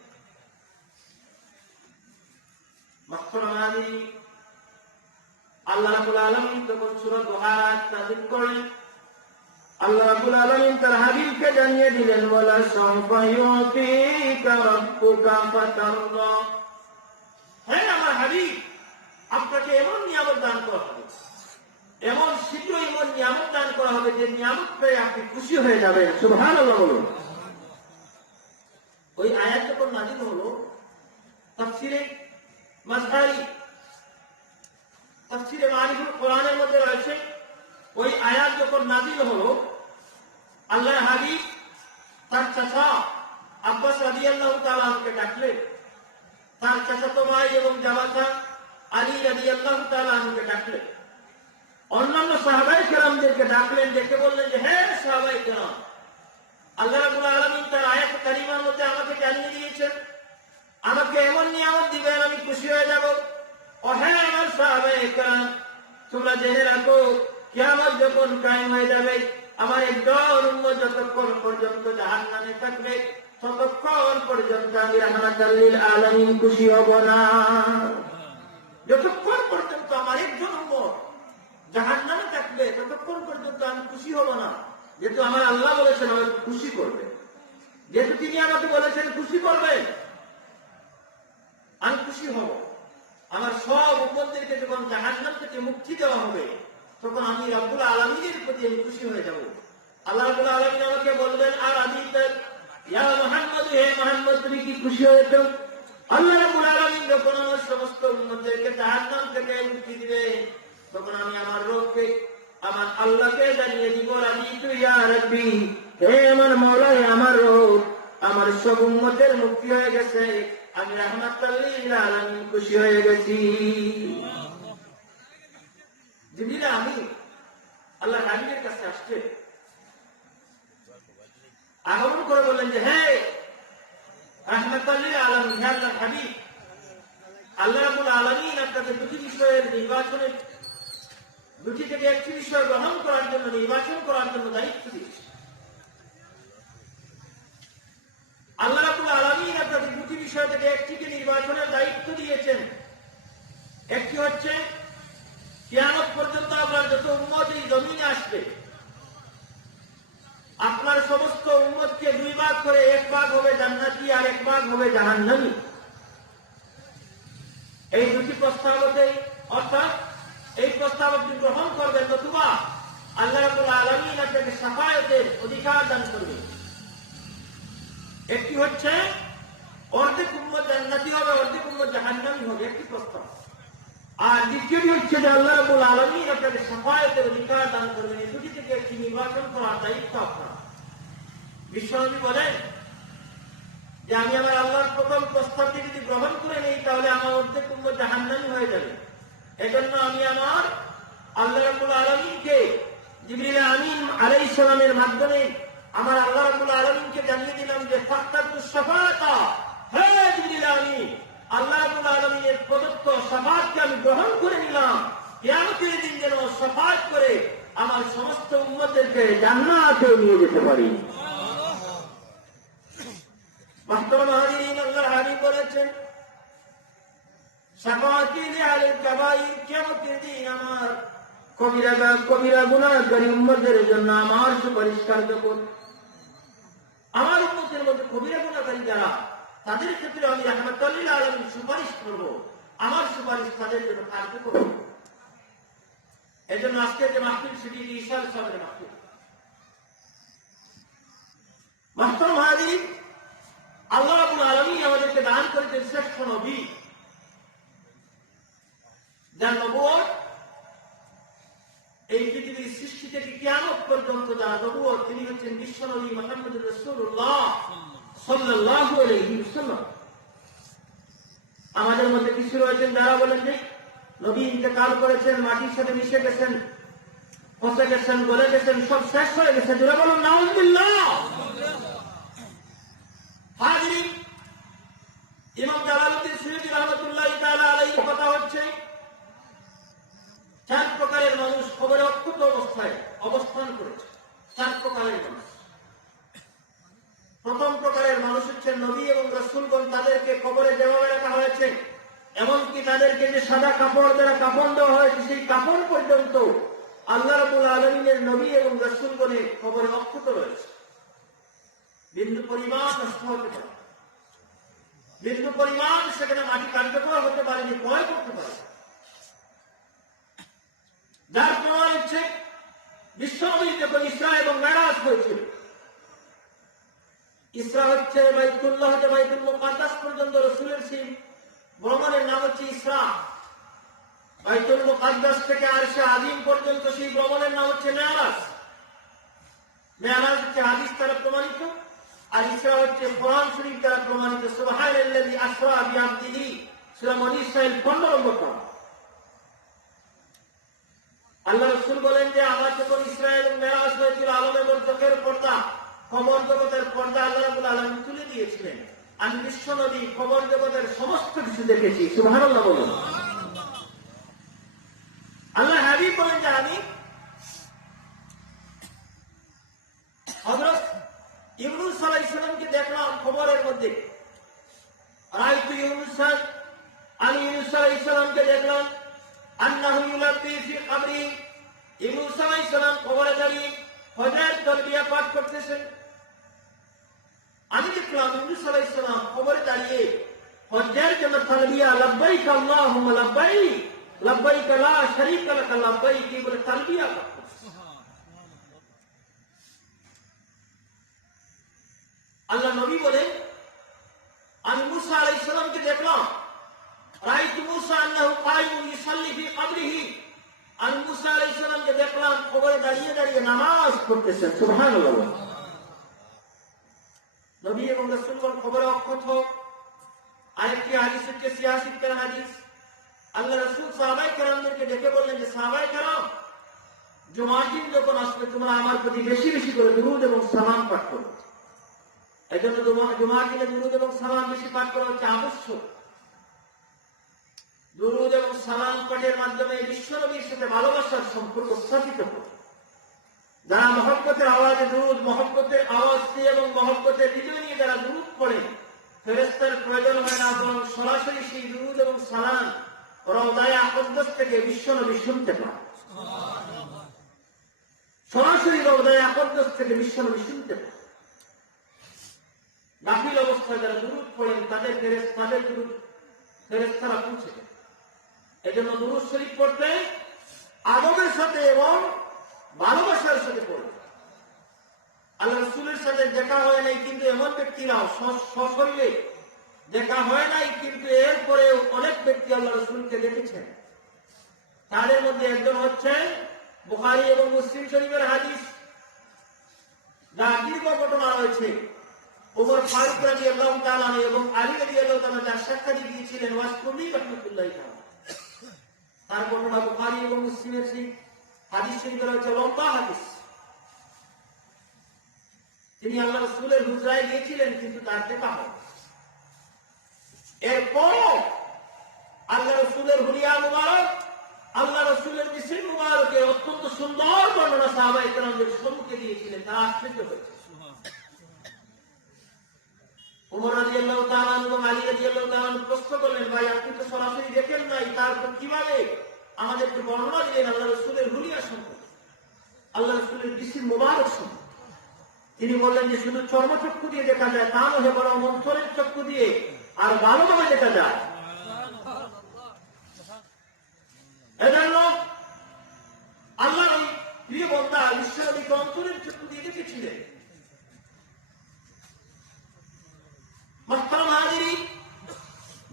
মাখফুরানি আল্লাহ রাব্বুল আলামিন তখন সূরা দুহা নাযিল করেন। আল্লাহ রাব্বুল আলামিন তার হাবিবকে জানিয়ে দিলেন, ওয়ালা সাওফা ইউতিকা রাব্বুকা ফাতারদা, হ্যাঁ আমার হাবিব, আপনাকে এমন নিয়ামত দান করা হবে, এমন শীঘ্র এমন নিয়ামত দান করা হবে যে নিয়ামত পেয়ে আপনি খুশি হয়ে যাবেন। সুবহানাল্লাহ বলুন। ওই আয়াত যখন নাযিল হলো, তাফসীরে মাযহারি, তাফসীরে মারিফুল কোরআনের মধ্যে রয়েছে, ওই আয়াত যখন নাযিল হলো, আল্লাহর হাবিব তার চাচা আব্বাস রাদিয়াল্লাহু তাআলা আনহুকে ডাকলেন, তার চাচাতো ভাই এবং জামাতা আলী রাদিয়াল্লাহু তাআলা আনহুকে ডাকলেন। অন্যান্য সাহাবায়ে কেরামদেরকে ডাকলেন, ডেকে বললেন যে হে সাহাবায়ে কেরাম, আল্লাহ রাব্বুল আলামিন তার আয়াত কারিমার মধ্যে আমাকে জানিয়ে দিয়েছেন আমাকে এমন নিয়ামত দিবেন আমি খুশি হয়ে যাব। ও হ্যাঁ আমার সাহাবায়ে কেরাম, তোমরা জেনে রাখো কিয়ামত যখন কায়েম হয়ে যাবে আমার একজন উম্মত যতক্ষণ পর্যন্ত জাহান্নামে থাকবে ততক্ষণ পর্যন্ত আমি রাহমাতাল লিল আলামিন খুশি হব না। যতক্ষণ পর্যন্ত আমার একজন উম্মত জাহান্নামে থাকবে ততক্ষণ পর্যন্ত আমি খুশি হব না। যেহেতু আমার আল্লাহ বলেছেন আমাকে খুশি করবে, যেহেতু তিনি আমাকে বলেছেন খুশি করবেন, আমি খুশি হব। আমার সব উম্মতদেরকে যখন জাহান্নাম থেকে মুক্তি দেওয়া হবে তখন আমি রব্বুল আলামিনের প্রতি আমি খুশি হয়ে যাব। আল্লাহ রাব্বুল আলামিন আমাকে বলবেন আর আদিতার ইয়া মুহাম্মদ, হে মুহাম্মদ তুমি কি খুশি হয়েছো? আল্লাহ রাব্বুল আলামিন যখন আমার সমস্ত উম্মতদেরকে জাহান্নাম থেকে মুক্তি দিবে তখন আমি আমার রবকে, আমার আল্লাহকে জানিয়ে দিব রাদিতু ইয়া রাব্বি, হে আমার মাওলা, হে আমার রব, আমার সব উম্মতের মুক্তি হয়ে গেছে, আমি রাহমাতাল লিল আলামিন খুশি হয়ে গেছি। জিবরিল আমিন আল্লাহর হাবিবের কাছে আসছে, আগমন করে বললেন যে হে রাহমাতাল লিল আলামিন, হে আল্লাহর হাবিব, আল্লাহ রাব্বুল আলামিন আপনাকে দুটি বিষয়ের নির্বাচনের, দুটি থেকে একটি বিষয় গ্রহণ করার জন্য, নির্বাচন করার জন্য দায়িত্ব দিয়েছে। আল্লাহ রাব্বুল আলামিন আপনাকে দুটি বিষয় থেকে একটিকে নির্বাচনের দায়িত্ব দিয়েছেন। একটি হচ্ছে কিয়ামত পর্যন্ত আপনার যত উম্মত এই জমিনে আসবে আপনার সমস্ত উম্মতকে দুই ভাগ করে, এক ভাগ হবে জান্নাতি আর এক ভাগ হবে জাহান্নামী। এই দুটি প্রস্তাবতে, অর্থাৎ এই প্রস্তাব আপনি গ্রহণ করবেন নতুবা আল্লাহ রাব্বুল আলামিন আপনাকে শাফায়াতের অধিকার দান করবেন। একটি হচ্ছে অর্ধেক উম্মত জান্নাতি হবে, অর্ধেক উম্মত জাহান্নামী হবে, একটি প্রস্তাব। আর দ্বিতীয়টি হচ্ছে যে আল্লাহ রাব্বুল আলামিন আপনাকে শাফায়াতের অধিকার দান করবেন। এই দুটি থেকে একটি নির্বাচন করার দায়িত্ব আপনার। বিশ্বনবী বলেন যে আমি আমার আল্লাহর প্রথম প্রস্তাবটি যদি গ্রহণ করে নেই তাহলে আমার অর্ধেক উম্মত জাহান্নামী হয়ে যাবে। এজন্য আমি আমার আল্লাহ রাব্বুল আলামিনকে, জিবরিল আমিন আলাইহিস সালামের মাধ্যমে আমার আল্লাহ রাব্বুল আলামিনকে জানিয়ে দিলাম যে ফাক্তাতুস শাফাআতা, হে জিবরিল আমিন, আল্লাহ রাব্বুল আলামিনের প্রদত্ত শাফাআতকে আমি গ্রহণ করে নিলাম। কিয়ামতের দিন যেন শাফাআত করে আমার সমস্ত উম্মতদেরকে জান্নাতে নিয়ে যেতে পারি। মুহতারাম হাজিরিন, আল্লাহর হাবিব বলেছেন শাফাআতি লিআহলিল কাবাইর, কিয়ামতের দিন আমার কবিরা গুনাহগারী উম্মতদের জন্য আমার সুপারিশ কার্যকর। আমার উম্মতের মধ্যে কবিরা গুনাহগারী যারা, তাদের ক্ষেত্রে আমি রাহমাতাল লিল আলামিন সুপারিশ করব, আমার সুপারিশ তাদের জন্য কার্যকর। এজন্য আজকে যে মাহফিল সেটি ঈশার সাহেবের মাহফিল। মুহতারাম হাজিরিন, আল্লাহ রাব্বুল আলামিন আমাদেরকে দান করেছেন শ্রেষ্ঠ নবী, যার নবুয়ত এই পৃথিবীর সৃষ্টি থেকে কিয়ামত পর্যন্ত যার নবুয়ত, তিনি হচ্ছেন বিশ্বনবী মুহাম্মদুর রাসূলুল্লাহ সাল্লাল্লাহু আলাইহি ওয়াসাল্লাম। আমাদের মধ্যে কিছু রয়েছেন যারা বলেন যে নবী ইন্তেকাল করেছেন, মাটির সাথে মিশে গেছেন, পচে গেছেন, গলে গেছেন, সব শেষ হয়ে গেছে। যারা বলেন নাউযুবিল্লাহ। হাজিরিন, ইমাম জালালউদ্দিন সুয়ুতী রাহমাতুল্লাহি তাআলা আলাইহির কথা হচ্ছে চার প্রকারের মানুষ কবরে অক্ষত অবস্থায় অবস্থান করেছে। চার প্রকারের মানুষ। প্রথম প্রকারের মানুষ হচ্ছে নবী এবং রাসূলগণ, তাদেরকে কবরে যেভাবে রাখা হয়েছে, এমনকি তাদেরকে যে সাদা কাপড় দ্বারা কাফন দেওয়া হয়েছে সেই কাফন পর্যন্ত আল্লাহ রাব্বুল আলামিনের নবী এবং রাসূলগণের কবরে অক্ষত রয়েছে। বিন্দু পরিমাণ নষ্ট হতে পারে, বিন্দু পরিমাণ সেখানে মাটি কার্যকর হতে পারেনি, ক্ষয় করতে পারে। যার প্রমাণ হচ্ছে বিশ্বনবীর যখন ইসরা এবং মেরাজ হয়েছিল, ইসরা হচ্ছে বাইতুল্লাহ হতে বাইতুল মুকাদ্দাস পর্যন্ত রাসূলের সেই ভ্রমণের নাম হচ্ছে ইসরা। বাইতুল মুকাদ্দাস থেকে আরশে আযীম পর্যন্ত সেই ভ্রমণের নাম হচ্ছে মেরাজ। মেরাজ হচ্ছে হাদিস দ্বারা প্রমাণিত, আর ইসরা হচ্ছে কোরআন শরীফ দ্বারা প্রমাণিত। সুবহানাল্লাযী আসরা বিআবদিহি, সূরা বনী ইসরাঈল 15 নম্বর পারা। আল্লাহ রাসূল বলেন যে আমার যখন ইসরায়েল মেরাজ হয়েছিল আলমের চোখের পর্দা, খবর জগতের পর্দা আল্লাহ রাব্বুল আলামিন তুলে দিয়েছিলেন। আমি বিশ্ব নবী খবর জগতের সমস্ত কিছু দেখেছি। সুবহানাল্লাহ বলুন। আল্লাহ হাবিব বলেন যে আমি হযরত ইউনূস আলাইহিস সালামকে দেখলাম খবরের মধ্যে। রাআইতু ইউনূস, আমি ইউনূস আলাইহিস সালামকে দেখলাম আন্নাহু ইউলাব্বি ফি কবরি, ইউনূস আলাইহিস সালাম কবরে দাঁড়িয়ে হজের তালবিয়া পাঠ করতেছেন। আমি দেখলাম ইউনূস আলাইহিস সালাম কবরে দাঁড়িয়ে হজের জন্য তালবিয়া লব্বাইক আল্লাহুম্মা লব্বাইক লব্বাইক লা শারীকা লাক লব্বাইক কি বলে তালবিয়া পাঠ করতেছেন। আল্লাহ নবী বলেন আমি মূসা আলাইহিস সালামকে দেখলাম, রাআইতু মূসা আন্নাহু কায়িমুন ইউসাল্লি ফি কবরিহি, আমি মূসা আলাইহিস সালামকে দেখলাম কবরে দাঁড়িয়ে দাঁড়িয়ে নামাজ পড়তেছেন। সুবহানাল্লাহ। নবী এবং রাসূলগণ খবরে অক্ষত। আরেকটি হাদিস হচ্ছে 86 নম্বর হাদিস। আল্লাহ রাসূল সাহাবায়ে কেরামদেরকে ডেকে বললেন যে সাহাবায়ে কেরাম, জুমার দিন যখন আসবে তোমরা আমার প্রতি বেশি বেশি করে দুরূদ এবং সালাম পাঠ করো। এই জন্য জুমার দিনে দুরূদ এবং সালাম বেশি পাঠ করা হচ্ছে আবশ্যক। দুরূদ এবং সালাম পাঠের মাধ্যমে বিশ্বনবীর সাথে ভালোবাসার সম্পর্ক স্থাপিত হয়। যারা মহব্বতের আওয়াজে দুরূদ, মহব্বতের আওয়াজ দিয়ে এবং মহব্বতের হৃদয় নিয়ে যারা দুরূদ পড়ে, ফেরেশতার প্রয়োজন হয় না, বরং সরাসরি সেই দুরূদ এবং সালাম রওজায়ে আকদ্দাস থেকে বিশ্বনবী শুনতে পায়। সরাসরি রওজায়ে আকদ্দাস থেকে বিশ্বনবী শুনতে পায়। নাফিল অবস্থায় যারা দুরূদ পড়েন তাদের দুরূদ ফেরেশতারা পৌঁছে দেয়। এই জন্য দুরূদ শরীফ পড়তে আদবের সাথে এবং ভালোবাসার সাথে পড়বে। আল্লাহ রাসূলের সাথে দেখা হয় নাই, কিন্তু এমন ব্যক্তিরাও সশরীরে দেখা হয় নাই, কিন্তু এরপরে অনেক ব্যক্তি আল্লাহ রাসূলকে দেখেছেন। তাদের মধ্যে একজন হচ্ছেন বুখারী এবং মুসলিম শরীফের হাদিস, যা দীর্ঘ ঘটনা রয়েছে। ওমর ফারুক রাদিয়াল্লাহু তাআলা এবং আলী রাদিয়াল্লাহু তাআলা যার সাক্ষাৎ দিয়েছিলেন ওয়াসকুলি রাহমাতুল্লাহি তাআলা, তার ঘটনা বুখারী এবং মুসলিমের সেই হাদিস শরীফে রয়েছে, লম্বা হাদিস। তিনি আল্লাহ রাসূলের হুজরায় গিয়েছিলেন, কিন্তু তার দেখা হয়। এরপর আল্লাহ রাসূলের হুলিয়া মুবারক, আল্লাহ রাসূলের মিসির মুবারকের অত্যন্ত সুন্দর বর্ণনা সাহাবায়ে কেরামদের সম্মুখে দিয়েছিলেন। তারা আশ্চর্য হয়েছে। ওমর রাদিয়াল্লাহু তাআলা এবং আলী রাদিয়াল্লাহু তাআলা প্রশ্ন করলেন, ভাই আপনি তো সরাসরি দেখেন নাই, তারপর কিভাবে আমাদেরকে বর্ণনা দিলেন আল্লাহ রাসূলের হুলিয়া সম্পর্কে, আল্লাহ রাসূলের মিসির মুবারক সম্পর্কে? তিনি বললেন যে শুধু চর্মচক্ষু দিয়ে দেখা যায় তা নয়, বরং অন্তরের চক্ষু দিয়ে আর ভালোভাবে দেখা যায়। এজন্য আল্লাহর ওই প্রিয় বান্দা বিশ্বনবীকে অন্তরের চক্ষু দিয়ে দেখেছিলেন। মুহতারাম হাজিরিন,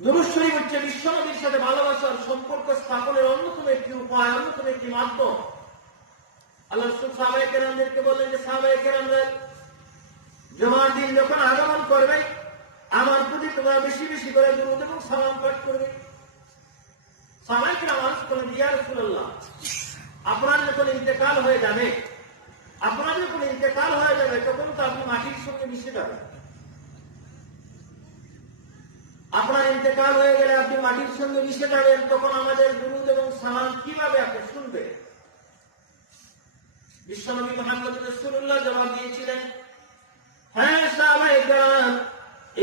দুরূদ শরীফ হচ্ছে বিশ্বনবীর সাথে ভালোবাসার সম্পর্ক স্থাপনের অন্যতম একটি উপায়, অন্যতম একটি মাধ্যম। আল্লাহ রাসূল সাহাবায়ে কেরামদেরকে বললেন যে সাহাবায়ে কেরামরা জুমার দিন যখন আগমন করবে আমার প্রতি তোমরা বেশি বেশি করে দুরূদ এবং সালাম পাঠ করবে। সাহাবায়ে কেরাম আরজ করলেন, ইয়া রাসূলুল্লাহ, আপনার যখন ইন্তেকাল হয়ে যাবে তখন তো আপনি মাটির সঙ্গে মিশে যাবেন। আপনার ইন্তেকাল হয়ে গেলে আপনি মাটির সঙ্গে মিশে যাবেন, তখন আমাদের দুরূদ এবং সালাম কিভাবে আপনি শুনবেন? বিশ্বনবী মুহাম্মদ রাসূলুল্লাহ জবাব দিয়েছিলেন, হ্যাঁ সাহাবায়ে কেরাম,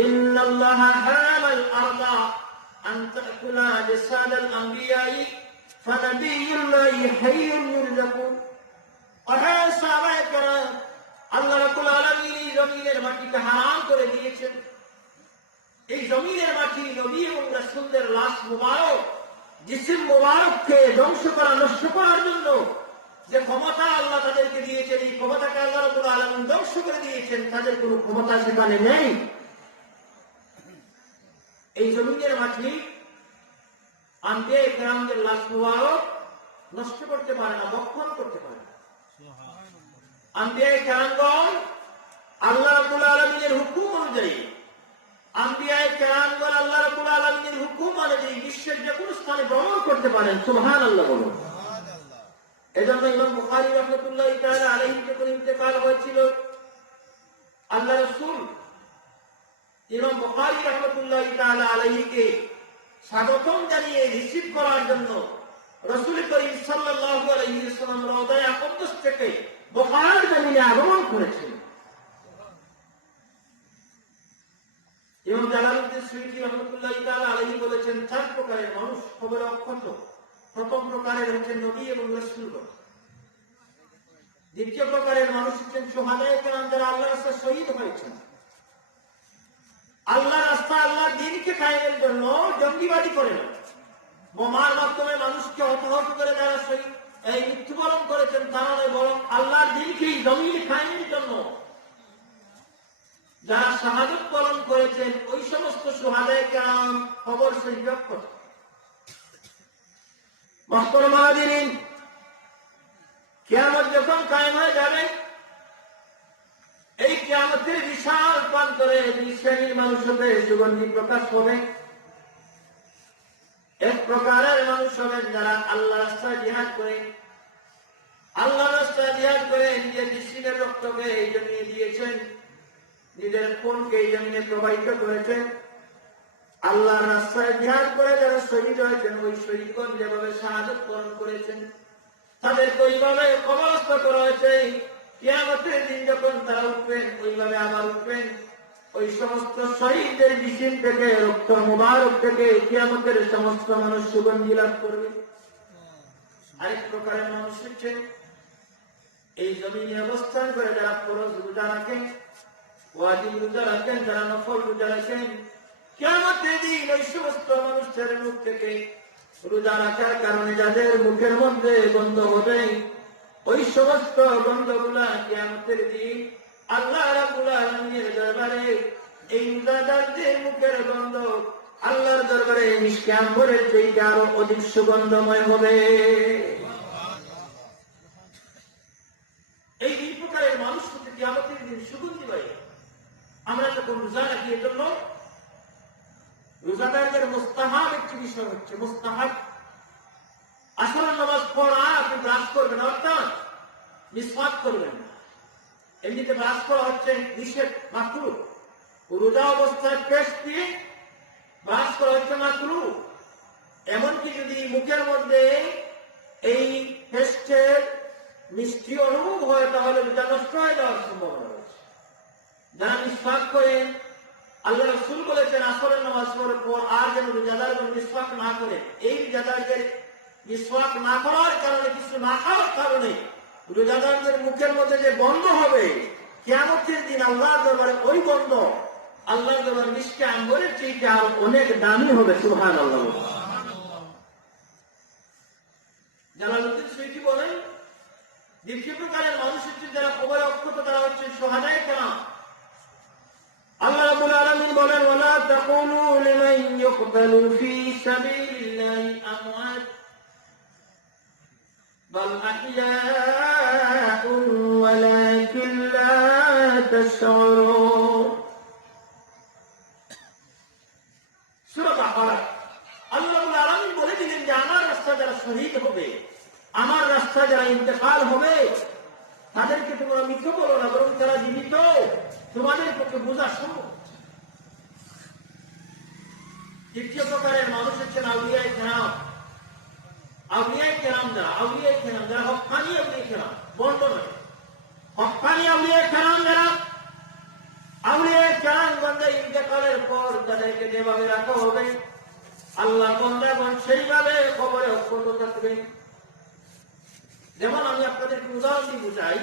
ইন্নাল্লাহা হারামাল আরদা আন তাকুলা জাসাদাল আমবিয়াই ফানাবিয়ুল্লাহি হাইয়ুন ইউরযাকুন। হ্যাঁ সাহাবায়ে কেরাম, আল্লাহ রাব্বুল আলামিন এই জমিনের মাটিকে হারাম করে দিয়েছেন। এই জমিনের মাটি নবী এবং রাসূলদের লাশ মুবারক, জিসিম মুবারককে ধ্বংস করা, নষ্ট করার জন্য যে ক্ষমতা আল্লাহ তাদেরকে দিয়েছেন, এই ক্ষমতাকে আল্লাহ রাব্বুল আলামিন ধ্বংস করে দিয়েছেন। তাদের কোনো ক্ষমতা সেখানে নেই। এই জমিনের মাটি আম্বিয়া কেরামদের লাশ মুবারক নষ্ট করতে পারে না, বক্ষণ করতে পারে না। আম্বিয়া কেরামগণ আল্লাহ রাব্বুল আলামিনের হুকুম অনুযায়ী, আম্বিয়া কেরামগণ আল্লাহ রাব্বুল আলামিনের হুকুম অনুযায়ী বিশ্বের যে কোনো স্থানে ভ্রমণ করতে পারেন। সুবহানাল্লাহ বলুন। এজন্য ইমাম বুখারী রাহমাতুল্লাহি তাআলা আলাইহি যখন ইন্তেকাল হয়েছিল, আল্লাহ রাসূল ইমাম বুখারী রাহমাতুল্লাহি তাআলা আলাইহিকে স্বাগতম জানিয়ে রিসিভ করার জন্য রাসূল করিম সাল্লাল্লাহু আলাইহি ওয়াসাল্লাম রওদায়ে আকদ্দাস থেকে বুখারার জমিনে আগমন করেছেন। ইমাম জালালউদ্দিন সুয়ুতী রাহমাতুল্লাহি তাআলা আলাইহি বলেছেন, 4 প্রকারের মানুষ খবরে অক্ষত। প্রথম প্রকারের হচ্ছেন নবী এবং রাসূলগণ। দ্বিতীয় প্রকারের মানুষ হচ্ছেন শুহাদায়ে কেরাম, যারা আল্লাহর রাস্তায় শহীদ হয়েছেন। আল্লাহর রাস্তা, আল্লাহর দ্বীনকে কায়েমের জন্য জঙ্গিবাদী করে না, বোমার মাধ্যমে মানুষকে হতাহত করে যারা শহীদ এই মৃত্যুবরণ করেছেন তারা নয়, বরং আল্লাহর দ্বীনকেই জমিনে কায়েমের জন্য যারা শাহাদাত বরণ করেছেন ওই সমস্ত শুহাদায়ে কেরাম খবর শহীদ করে। মুহতারাম হাজিরিন, কিয়ামত যখন কায়েম হয়ে যাবে, এই কিয়ামতের বিশাল প্রান্তরে 2 শ্রেণীর মানুষদের সুগন্ধি প্রকাশ হবে। এক প্রকারের মানুষ হবেন যারা আল্লাহ রাস্তায় জিহাদ করে, আল্লাহ রাস্তায় জিহাদ করে নিজের জিসিমের রক্তকে এই জমিনে দিয়েছেন, নিজের খুনকে এই জমিনে প্রবাহিত করেছেন। আল্লাহর রাস্তায় জিহাদ করে যারা শহীদ হয়েছেন, ওই শহীদগণ যেভাবে শাহাদাত বরণ করেছেন তাদেরকে ওইভাবে কবরস্থ করা হয়েছে। কিয়ামতের দিন যখন তারা উঠবেন, ওইভাবে আবার উঠবেন। ওই সমস্ত শহীদদের জিসিম থেকে, রক্ত মুবারক থেকে কিয়ামতের সমস্ত মানুষ সুগন্ধি লাভ করবে। আরেক প্রকারের মানুষ হচ্ছে এই জমিনে অবস্থান করে যারা ফরজ রোজা রাখেন, ওয়াজিব রোজা রাখেন, যারা নফল রোজা রাখেন, কিয়ামতের দিন ওই সমস্ত মানুষের মুখ থেকে রোজা রাখার কারণে যাদের মুখের মধ্যে গন্ধ হবে, ওই সমস্ত গন্ধগুলা কিয়ামতের দিন আল্লাহ রাব্বুল আলামিনের দরবারে এই রোজাদারদের মুখের গন্ধ আল্লাহর দরবারে মিশকে আম্বরের চেয়ে আরো অধিক সুগন্ধময় হবে। এই 2 প্রকারের মানুষ হচ্ছে কিয়ামতের দিন সুগন্ধি পাবে। আমরা যখন রোজা রাখি, এজন্য রোজাদারদের মুস্তাহাব একটি বিষয় হচ্ছে মুস্তাহাব আসরের নামাজ পড়া, আপনি ব্রাশ করবেন, অর্থাৎ মিসওয়াক করবেন না। এমনিতে ব্রাশ করা হচ্ছে নিষেধ, মাকরুহ। রোজা অবস্থায় পেস্ট দিয়ে ব্রাশ করা হচ্ছে মাকরুহ। এমনকি যদি মুখের মধ্যে এই পেস্টের মিষ্টি অনুভব হয় তাহলে রোজা নষ্ট হয়ে যাওয়ার সম্ভাবনা রয়েছে। যারা মিসওয়াক করেন, আল্লাহ রাসূল বলেছেন আসরের নামাজ পড়ার পর আর যেন রোজাদারগণ মিসওয়াক না করে। এই রোজাদারদের মিসওয়াক না করার কারণে, কিছু না খাওয়ার কারণে রোজাদারদের মুখের মধ্যে যে গন্ধ হবে, কিয়ামতের দিন আল্লাহর দরবারে ওই গন্ধ আল্লাহর দরবারে মিশকে আম্বরের চেয়ে আর অনেক দামি হবে। সুবহানাল্লাহ। জালালউদ্দিন সুয়ুতী বলেন, দ্বিতীয় প্রকারের মানুষ হচ্ছে যারা খবরে অক্ষত, তারা হচ্ছে শুহাদায়ে কেরাম। আল্লাহ রাব্বুল আলামিন বলেন, ওয়ালা তাকুলু লিমান ইউকতালু ফি সাবিলিল্লাহি আমওয়াত বাল আহইয়াউন ওয়ালাকিন লা তাশউরুন। সূরা বাকারা। আল্লাহ রাব্বুল আলামিন বলে দিলেন যে আমার রাস্তায় যারা শহীদ হবে, আমার রাস্তায় যারা ইন্তেকাল হবে, তাদেরকে তোমরা মৃত বলো না, বরং তারা জীবিত। তোমাদের পক্ষে বোঝা সম্ভব। দ্বিতীয় প্রকারের মানুষ হচ্ছেন আউলিয়ায়ে কেরাম। আউলিয়ায়ে কেরাম যারা, আউলিয়ায়ে কেরাম যারা হক্কানি আউলিয়ায়ে কেরাম, বন্ধ নয়, হক্কানি আউলিয়ায়ে কেরাম যারা, আউলিয়ায়ে কেরাম বান্দা ইন্তেকালের পর তাদেরকে যেভাবে রাখা হবে, আল্লাহ বান্দাগণ সেইভাবে কবরে অক্ষত থাকবে। যেমন আমি আপনাদেরকে উদাহরণ দিয়ে বুঝাই,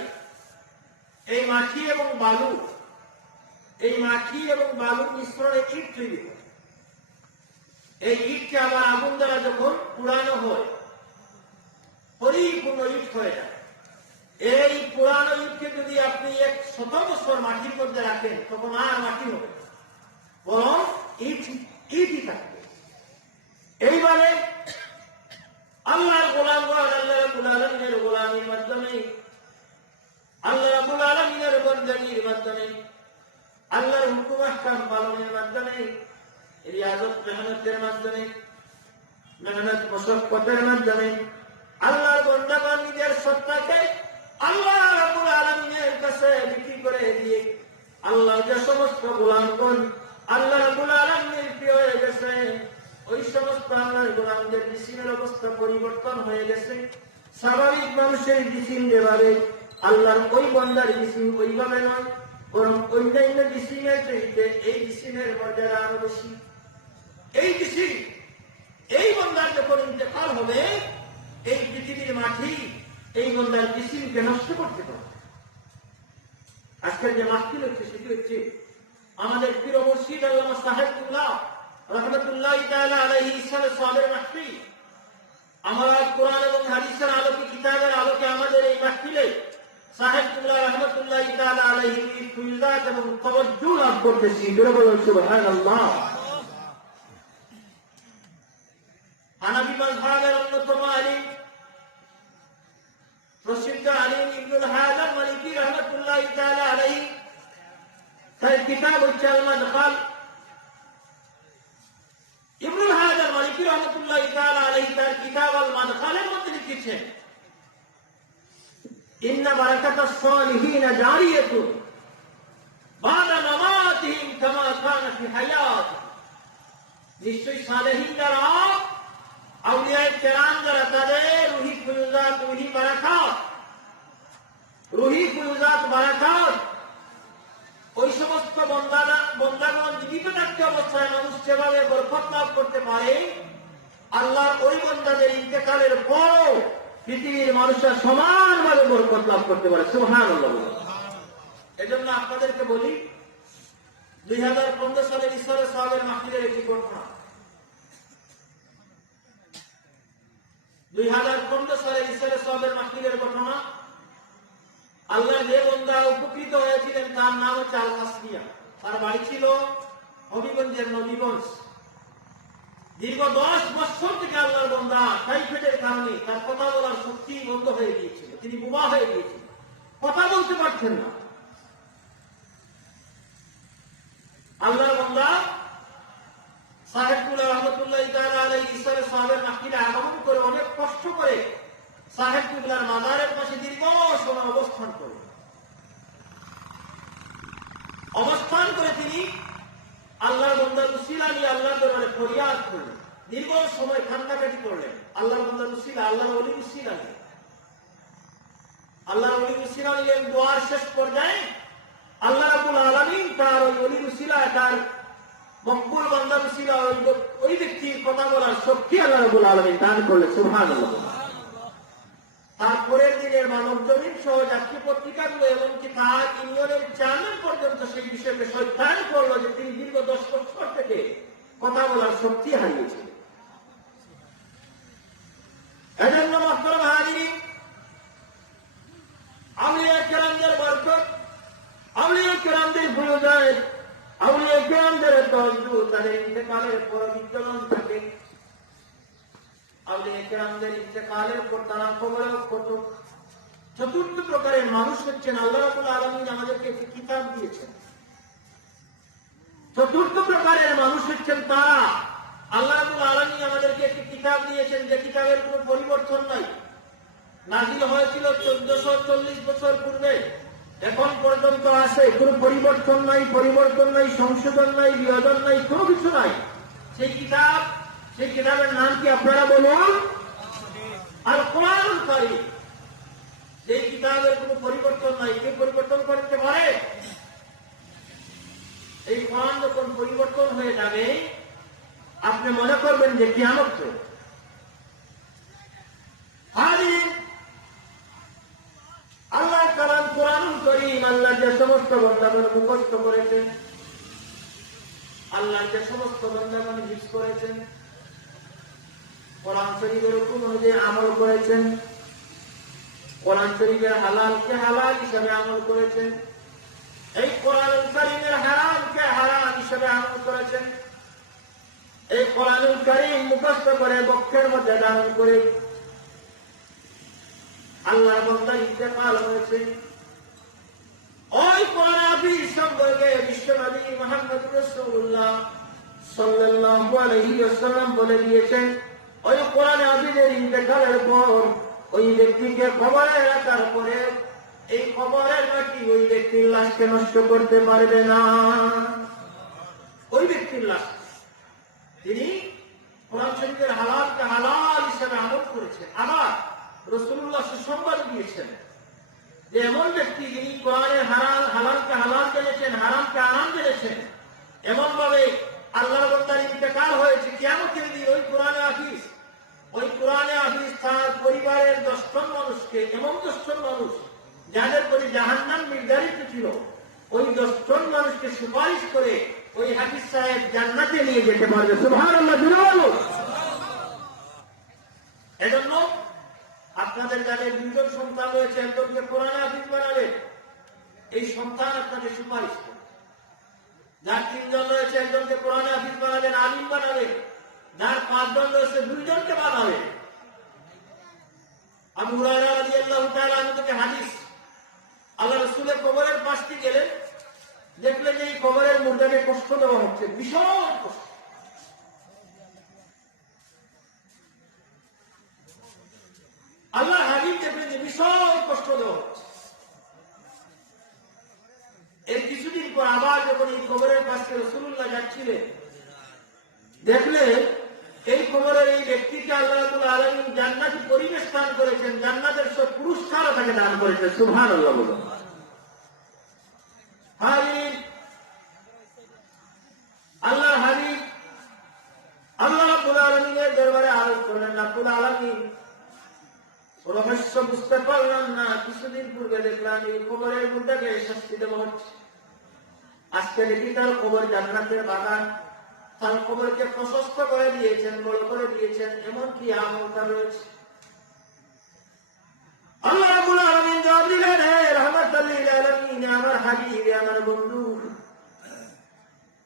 এই মাটি এবং বালু, এই মাটি এবং বালুর মিশ্রণে ইট তৈরি হয়। এই ইটকে আবার আগুন দ্বারা যখন পুরানো হয়, পরিপূর্ণ ইট হয়ে যায়। এই পুরানো ইটকে যদি আপনি 100 বছর মাটির মধ্যে রাখেন, তখন আর মাটি হবে, বরং ইটই থাকবে। এইভাবে আল্লাহর গোলামগণ আল্লাহ রাব্বুল আলামিনের গোলামির মাধ্যমে, আল্লাহ রাব্বুল আলামিনের বন্দেগীর মাধ্যমে, আল্লাহর হুকুম আহকাম পালনের মাধ্যমে, রিয়াজত মেহনতের মাধ্যমে, মেহনত মশক্কতের মাধ্যমে আল্লাহর বান্দাগণ নিজের সত্তাকে আল্লাহ রাব্বুল আলামিনের কাছে বিক্রি করে দিয়ে আল্লাহ যে সমস্ত গোলামগণ আল্লাহ রাব্বুল আলামিনের প্রিয় হয়ে গেছে, ওই সমস্ত আল্লাহর গোলামদের জিসিমের অবস্থা পরিবর্তন হয়ে গেছে। স্বাভাবিক মানুষের জিসিম যেভাবে, আল্লাহর ওই বান্দার জিসিম ওইভাবে নয়, বরং অন্যান্য জিসিমের চাইতে এই জিসিমের মর্যাদা আরো বেশি। এই জিসিম, এই বান্দার যখন ইন্তেকাল হবে, এই পৃথিবীর মাটি এই বান্দার জিসিমকে নষ্ট করতে পারে। আজকের যে মাহফিল হচ্ছে সেটি হচ্ছে আমাদের প্রিয় মুর্শিদ আল্লামা সাহেবুল্লাহ রহমতুল্লাহ তাআলা আলাইহি সাহেবের মাহফিল। আমরা কোরআন এবং হাদিসের আলোকে, কিতাবের আলোকে আমাদের এই মাহফিলে সাহেবুল্লাহ রহমতুল্লাহ তাআলা আলাইহি ফুলজাত এবং তাওয়াজ্জুহ লাভ করতেছি। জোরে বলুন সুবহানাল্লাহ। হানাফি মাযহাবের অন্যতম আলিম, প্রসিদ্ধ আলিম ইবনুল হাজার মালিকি রহমতুল্লাহ তাআলা আলাইহি, তার কিতাব হচ্ছে আল মাদখাল। ইবনুল হাজার মালিকি রহমতুল্লাহ তাআলা আলাইহি তার কিতাব আল মাদখালের মধ্যে লিখেছেন, ইন্না বারাকাতাস সালিহিনা জারিয়াতুন বাদা মামাতিহিম কামা কানা ফি হায়াত। নিশ্চয়ই সালেহীন যারা, আউলিয়ায়ে কেরাম যারা, তাদের রুহি ফুলজাত, রুহি বারাকাত ওই সমস্ত বন্দাগণ জীবিত থাকতে অবস্থায় মানুষ যেভাবে বরকত লাভ করতে পারে, আল্লাহর ওই বন্দাদের ইন্তেকালের পরও পৃথিবীর মানুষরা সমানভাবে বরকত লাভ করতে পারে। সুবহানাল্লাহ। এজন্য আপনাদেরকে বলি, 2015 সালের ইসরায়েল সাহাবের মাহফিলের একটি ঘটনা। 2015 সালের ইসরায়েল সাহাবের মাহফিলের ঘটনা। আল্লাহ যে বান্দা উপকৃত হয়েছিলেন তার নাম হচ্ছে আল কাসরিয়া। তার বাড়ি ছিল হবিগঞ্জের নবীগঞ্জ। দীর্ঘ 10 বছর থেকে আল্লাহর বান্দা টাইফয়েডের কারণে তার কথা বলার শক্তি বন্ধ হয়ে গিয়েছিল, তিনি বোবা হয়ে গিয়েছিলেন, কথা বলতে পারছেন না। আল্লাহর বান্দা সাহেবুল্লাহ রহমতুল্লাহ তাআলা আলাইহি ইসরায়েল সাহাবের মাহফিলে আগমন করে অনেক কষ্ট করে সাহেবুল্লাহর মাজারের পাশে দীর্ঘ সময় অবস্থান করে তিনি আল্লাহর বান্দার উসিলা নিয়ে আল্লাহর দরবারে ফরিয়াদ করলেন, দীর্ঘ সময় কান্নাকাটি করলেন। আল্লাহর বান্দার উসিলা, আল্লাহর ওলির উসিলা নিয়ে, আল্লাহর ওলির উসিলা নিলেন। দোয়ার শেষ পর্যায়ে আল্লাহ রাব্বুল আলামিন তার ওই ওলির উসিলা, তার মকবুল বান্দার উসিলা, ওই ব্যক্তির কথা বলার শক্তি আল্লাহ রাব্বুল আলামিন দান করলেন। সুবহানাল্লাহ। তারপরের দিনের মানব জমিন সহ যাত্রী পত্রিকাগুলো এমনকি তার ইউনিয়নের চেয়ারম্যান পর্যন্ত সেই বিষয়কে সত্যায়ন করলো যে তিনি দীর্ঘ 10 বছর থেকে কথা বলার শক্তি হারিয়েছিলেন। এজন্য মুহতারাম হাজিরিন, আউলিয়া কেরামদের বরকত, আউলিয়া কেরামদের ফয়জাত, আউলিয়া কেরামদের তাওয়াজ্জুহ তাদের ইন্তেকালের পর বিদ্যমান থাকে। আউলিয়া কেরামদের ইন্তেকালের পর তারা কবরে কত চতুর্থ প্রকারের মানুষ হচ্ছেন। আল্লাহ রাব্বুল আলামিন আমাদেরকে একটি কিতাব দিয়েছেন। চতুর্থ প্রকারের মানুষ হচ্ছেন তারা, আল্লাহ রাব্বুল আলামিন আমাদেরকে একটি কিতাব দিয়েছেন যে কিতাবের কোনো পরিবর্তন নাই। নাযিল হয়েছিল 1440 বছর পূর্বে, এখন পর্যন্ত আছে, কোনো পরিবর্তন নাই, সংশোধন নাই, বিয়োজন নাই, কোনো কিছু নাই। সেই কিতাবের নাম কি আপনারা বলুন? আল কোরআনুল কারীম। সেই কিতাবের কোনো পরিবর্তন নাই, কেউ পরিবর্তন করতে পারে? এই কোরআন যখন পরিবর্তন হয়ে যাবে, আপনি মনে করবেন যে কিয়ামত চলবে। আল্লাহ কালাম কোরআনুল কারীম, আল্লাহ যে সমস্ত বান্দাগণ মুখস্থ করেছেন, আল্লাহ যে সমস্ত বান্দাগণ হিফজ করেছেন, কোরআন শরীফের হুকুম অনুযায়ী আমল করেছেন, কোরআন শরীফের হালালকে হালাল হিসাবে আমল করেছেন, এই কোরআনুল কারীমের হারামকে হারাম হিসাবে আমল করেছেন, এই কোরআনুল কারীম মুখস্থ করে বক্ষের মধ্যে ধারণ করে আল্লাহর বান্দা ইন্তেকাল হয়েছে। ওই কোরআন হাদিস সম্পর্কে বিশ্বনবী মুহাম্মদ রাসূলুল্লাহ সাল্লাল্লাহু আলাইহি ওয়াসাল্লাম বলে দিয়েছেন, ওই কোরআন হাদিসের ইন্তেকালের পর ওই ব্যক্তিকে কবরে রাখার পরে এই কবরের মাটি ওই ব্যক্তির লাশকে নষ্ট করতে পারবে না। ওই ব্যক্তির লাশ তিনি কোরআন শরীফের হালালকে হালাল হিসেবে আমল করেছেন। আবার রাসূলুল্লাহ সুসংবাদ দিয়েছেন যে এমন ব্যক্তি যিনি কোরআনের হালালকে হালাল জেনেছেন, হারামকে হারাম জেনেছেন, এমন ভাবে আল্লাহর বান্দার ইন্তেকাল হয়েছে কিয়ামতের দিন ওই কোরআনে হাফিজ তার পরিবারের 10 জন মানুষকে, এমন 10 জন মানুষ যাদের প্রতি জাহান্নাম নির্ধারিত ছিল, ওই 10 জন মানুষকে সুপারিশ করে ওই হাফিজ সাহেব জান্নাতে নিয়ে যেতে পারবে। সুবহানাল্লাহ। এজন্য আপনাদের যাদের 2 জন সন্তান রয়েছে, একজনকে কোরআনে হাফিজ বানাবে, এই সন্তান আপনাকে সুপারিশ করবে। যার 3 জন রয়েছে, একজনকে কোরআনে হাফিজ বানাবেন, আলিম বানাবে। যার 5 জন রয়েছে, 2 জনকে বানাবে। আবু হুরায়রা রাদিয়াল্লাহু তাআলা আনহু থেকে হাদিস, আল্লাহ রাসূলের কবরের পাশ দিয়ে গেলেন, দেখলেন যে এই কবরের মুর্দাকে কষ্ট দেওয়া হচ্ছে, ভীষণ কষ্ট। আল্লাহ হাবিব দেখলেন যে ভীষণ কষ্ট দেওয়া হচ্ছে। এর কিছুদিন পর আবার যখন এই কবরের পাশে রাসূলুল্লাহ যাচ্ছিলেন, দেখলেন এই কবরের এই ব্যক্তিকে আল্লাহ রাব্বুল আলামিন জান্নাতি পরিবেশ দান করেছেন, জান্নাতের সব পুরস্কারও তাকে দান করেছেন। সুবহানাল্লাহ বলুন। আল্লাহ হাবিব আল্লাহ রাব্বুল আলামিনের দরবারে আরজ করলেন, রাব্বুল আলামিন রহস্য বুঝতে পারলাম না, কিছুদিন পূর্বে দেখলাম এই কবরের মধ্যে শাস্তি দেওয়া হচ্ছে, আজকে দেখি তার কবর জান্নাতের বাগান, তার কবরকে প্রশস্ত করে দিয়েছেন, বড় করে দিয়েছেন, এমনকি আমল তার রয়েছে। আল্লাহ রাব্বুল আলামিন জবাব দিলেন, হে রাহমাতুল লিল আলামিন, আমার হাবিব, আমার বন্ধু,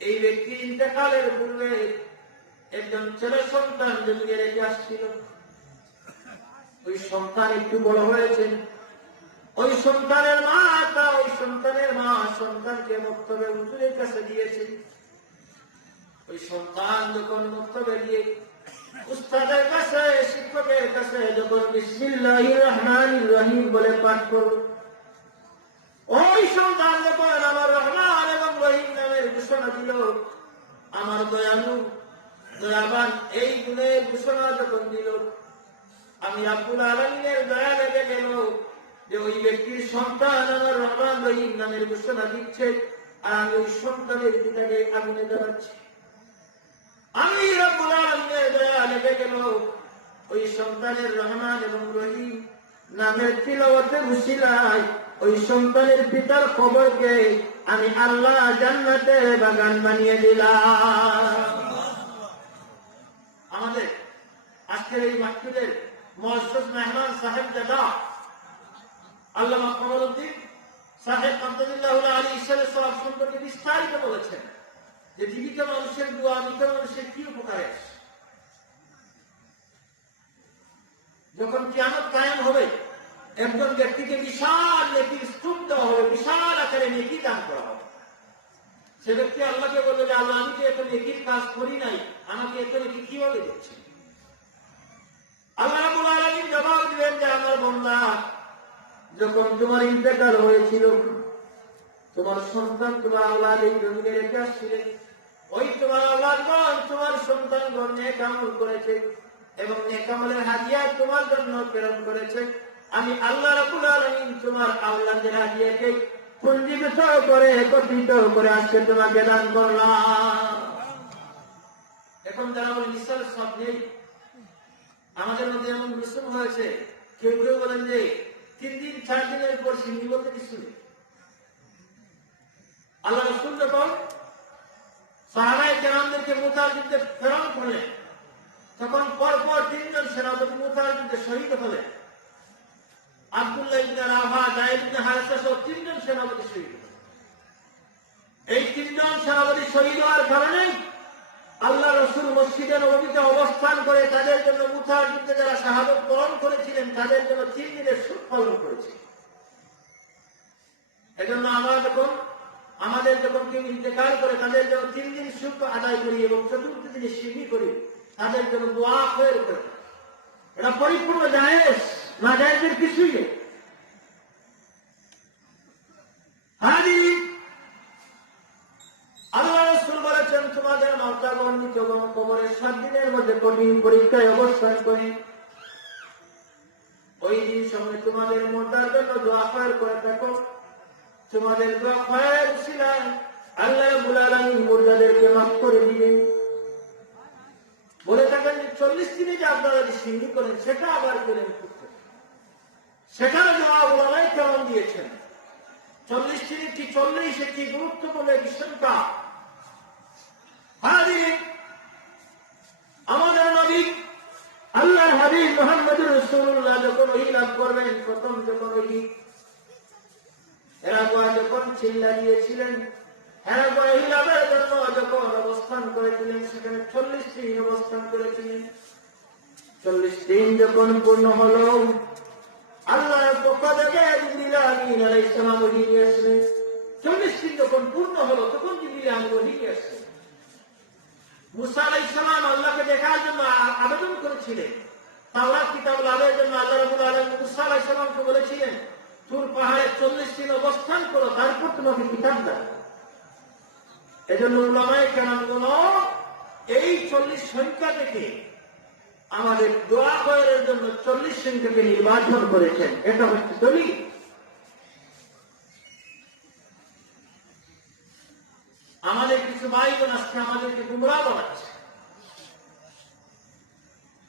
এই ব্যক্তি ইন্তেকালের পূর্বে একজন ছেলে সন্তান জন্মে রেখে আসছিল। ওই সন্তান একটু বড় হয়েছে, ওই সন্তানের মা সন্তানকে মক্তবে হুজুরের কাছে দিয়েছে। ওই সন্তান যখন মক্তবে গিয়ে উস্তাদের কাছে, শিক্ষকের কাছে যখন বিসমিল্লাহির রহমানির রহিম বলে পাঠ করল, ওই সন্তান যখন আমার রহমান এবং রহিম নামের ঘোষণা দিল, আমার দয়ালু দয়াবান এই গুণের ঘোষণা যখন দিল, আমি রাব্বুল আলামিনের দয়া লেগে গেল যে ওই ব্যক্তির সন্তান আমার রহমান রহিম নামের ঘোষণা দিচ্ছে, আর আমি ওই সন্তানের পিতাকে আগুনে জ্বালাচ্ছি। আমি রাব্বুল আলামিনের দয়া লেগে গেল ওই সন্তানের রহমান এবং রহিম নামের তিলাওয়াতের উসিলায় ওই সন্তানের পিতার কবরকে আমি আল্লাহ জান্নাতে বাগান বানিয়ে দিলাম। আমাদের আজকের এই মাহফিলের মুআজ্জাজ মেহমান সাহেব দাদা আল্লামা কমরউদ্দিন সাহেব আব্দুল্লাহ আলী ইসলামের সালাম সম্পর্কে বিস্তারিত বলেছেন যে জীবিত মানুষের দোয়া মৃত মানুষের কি উপকারে। যখন কিয়ামত কায়েম হবে, একজন ব্যক্তিকে বিশাল নেকির স্তূপ দেওয়া হবে, বিশাল আকারে নেকি দান করা হবে। সে ব্যক্তি আল্লাহকে বলবে যে আল্লাহ, আমি তো এত নেকির কাজ করি নাই, আমাকে এত নেকি কিভাবে দিচ্ছে? আল্লাহ রাব্বুল আলামিন জবাব দিবেন যে আমার বান্দা, যখন তোমার ইন্তেকাল হয়েছিল, তোমার সন্তান তোমার আওলাদ এই জমিনে রেখে আসছিলেন, ওই তোমার আওলাদগণ তোমার সন্তানগণ নেক আমল করেছে এবং নেক আমলের হাদিয়া তোমার জন্য প্রেরণ করেছে। আমি আল্লাহ রাব্বুল আলামিন তোমার আওলাদের হাদিয়াকে পুঞ্জীভূত করে একত্রিত করে আজকে তোমাকে দান করলাম। এখন যারা বলেন নিসার সব নেই, আমাদের মধ্যে এমন রসুম হয়েছে, কেউ কেউ বলেন যে 3 দিন 4 দিনের পর সিন্ধি বলতে কিছু নেই। আল্লাহ রাসূল যখন সাহাবায়ে কেরামদেরকে মুতার যুদ্ধে প্রেরণ করলেন, তখন পরপর 3 জন সেনাপতি মুতার যুদ্ধে শহীদ হলেন। আব্দুল্লাহ ইবনে রাওহা, যায়েদ ইবনে হারেসা সহ 3 জন সেনাপতি শহীদ হলেন। এই 3 জন সেনাপতি শহীদ হওয়ার কারণে আল্লাহ রাসূল মসজিদে নববীতে অবস্থান করে তাদের জন্য মুতার যুদ্ধে যারা শাহাদাত বরণ করেছিলেন তাদের জন্য 3 দিনের সুদ পালন করেছে। এজন্য আমাদের যখন কেউ ইন্তেকাল করে তাদের জন্য 3 দিন সুদ আদায় করি এবং 4th দিনে শিরকি করি, তাদের জন্য দোয়া খৈর করি। এটা পরিপূর্ণ জায়েজ, নাজায়েজের কিছুই নেই। হাজির, আল্লাহ রাসূল বলেছেন তোমাদের মাওতাগণ নিত্যগণ কবরের 7 দিনের মধ্যে কঠিন পরীক্ষায় অবস্থান করি। ওই দিন সময় তোমাদের মোটার জন্য দোয়া করে থাকো। তোমাদের দোয়া খয়ের উসিলায় আল্লাহ রাব্বুল আলামিন মুর্দাদেরকে মাফ করে দিবেন। বলে থাকেন যে 40 দিনে যে আপনারা যে সিন্নি করেন সেটা আবার করেন, সেখানে দোয়া উলামায়ে কেরাম দিয়েছেন। 40 দিনে কি 40 একটি গুরুত্বপূর্ণ বিষয়টা। হাজির, আমাদের নবী আল্লাহর হাবিব মুহাম্মদুর রাসূলুল্লাহ যখন ওহী লাভ করবেন, প্রথম যখন ওহী হেরা যখন চিল্লা দিয়েছিলেন, হেরা ওহী লাভের জন্য যখন অবস্থান করেছিলেন সেখানে 40 দিন অবস্থান করেছিলেন। 40 দিন যখন পূর্ণ হল, আল্লাহর পক্ষ থেকে জিবরিল আমিন আলাইহিস সালাম ওহী নিয়ে আসলেন। 40 দিন যখন পূর্ণ হলো তখন জিবরিল আমিন ওহী নিয়ে আসলেন। মুসা আলাইহিস সালাম আল্লাহকে দেখার জন্য আবেদন করেছিলেন। তাওরাত কিতাব লাভের জন্য আল্লাহ রাব্বুল আলামিন মুসা আলাইহিস সালামকে বলেছিলেন তুর পাহাড়ে 40 দিন অবস্থান করো, তারপর তোমাকে কিতাব দাও। এজন্য উলামায়ে কেরামগণ এই 40 সংখ্যা থেকে আমাদের দোয়া করার জন্য 40 সংখ্যাকে নির্বাচন করেছেন। এটা হচ্ছে দলিল। আমাদের কিছু ভাইবোন আজকে আমাদেরকে গুমরাহ বানাচ্ছে,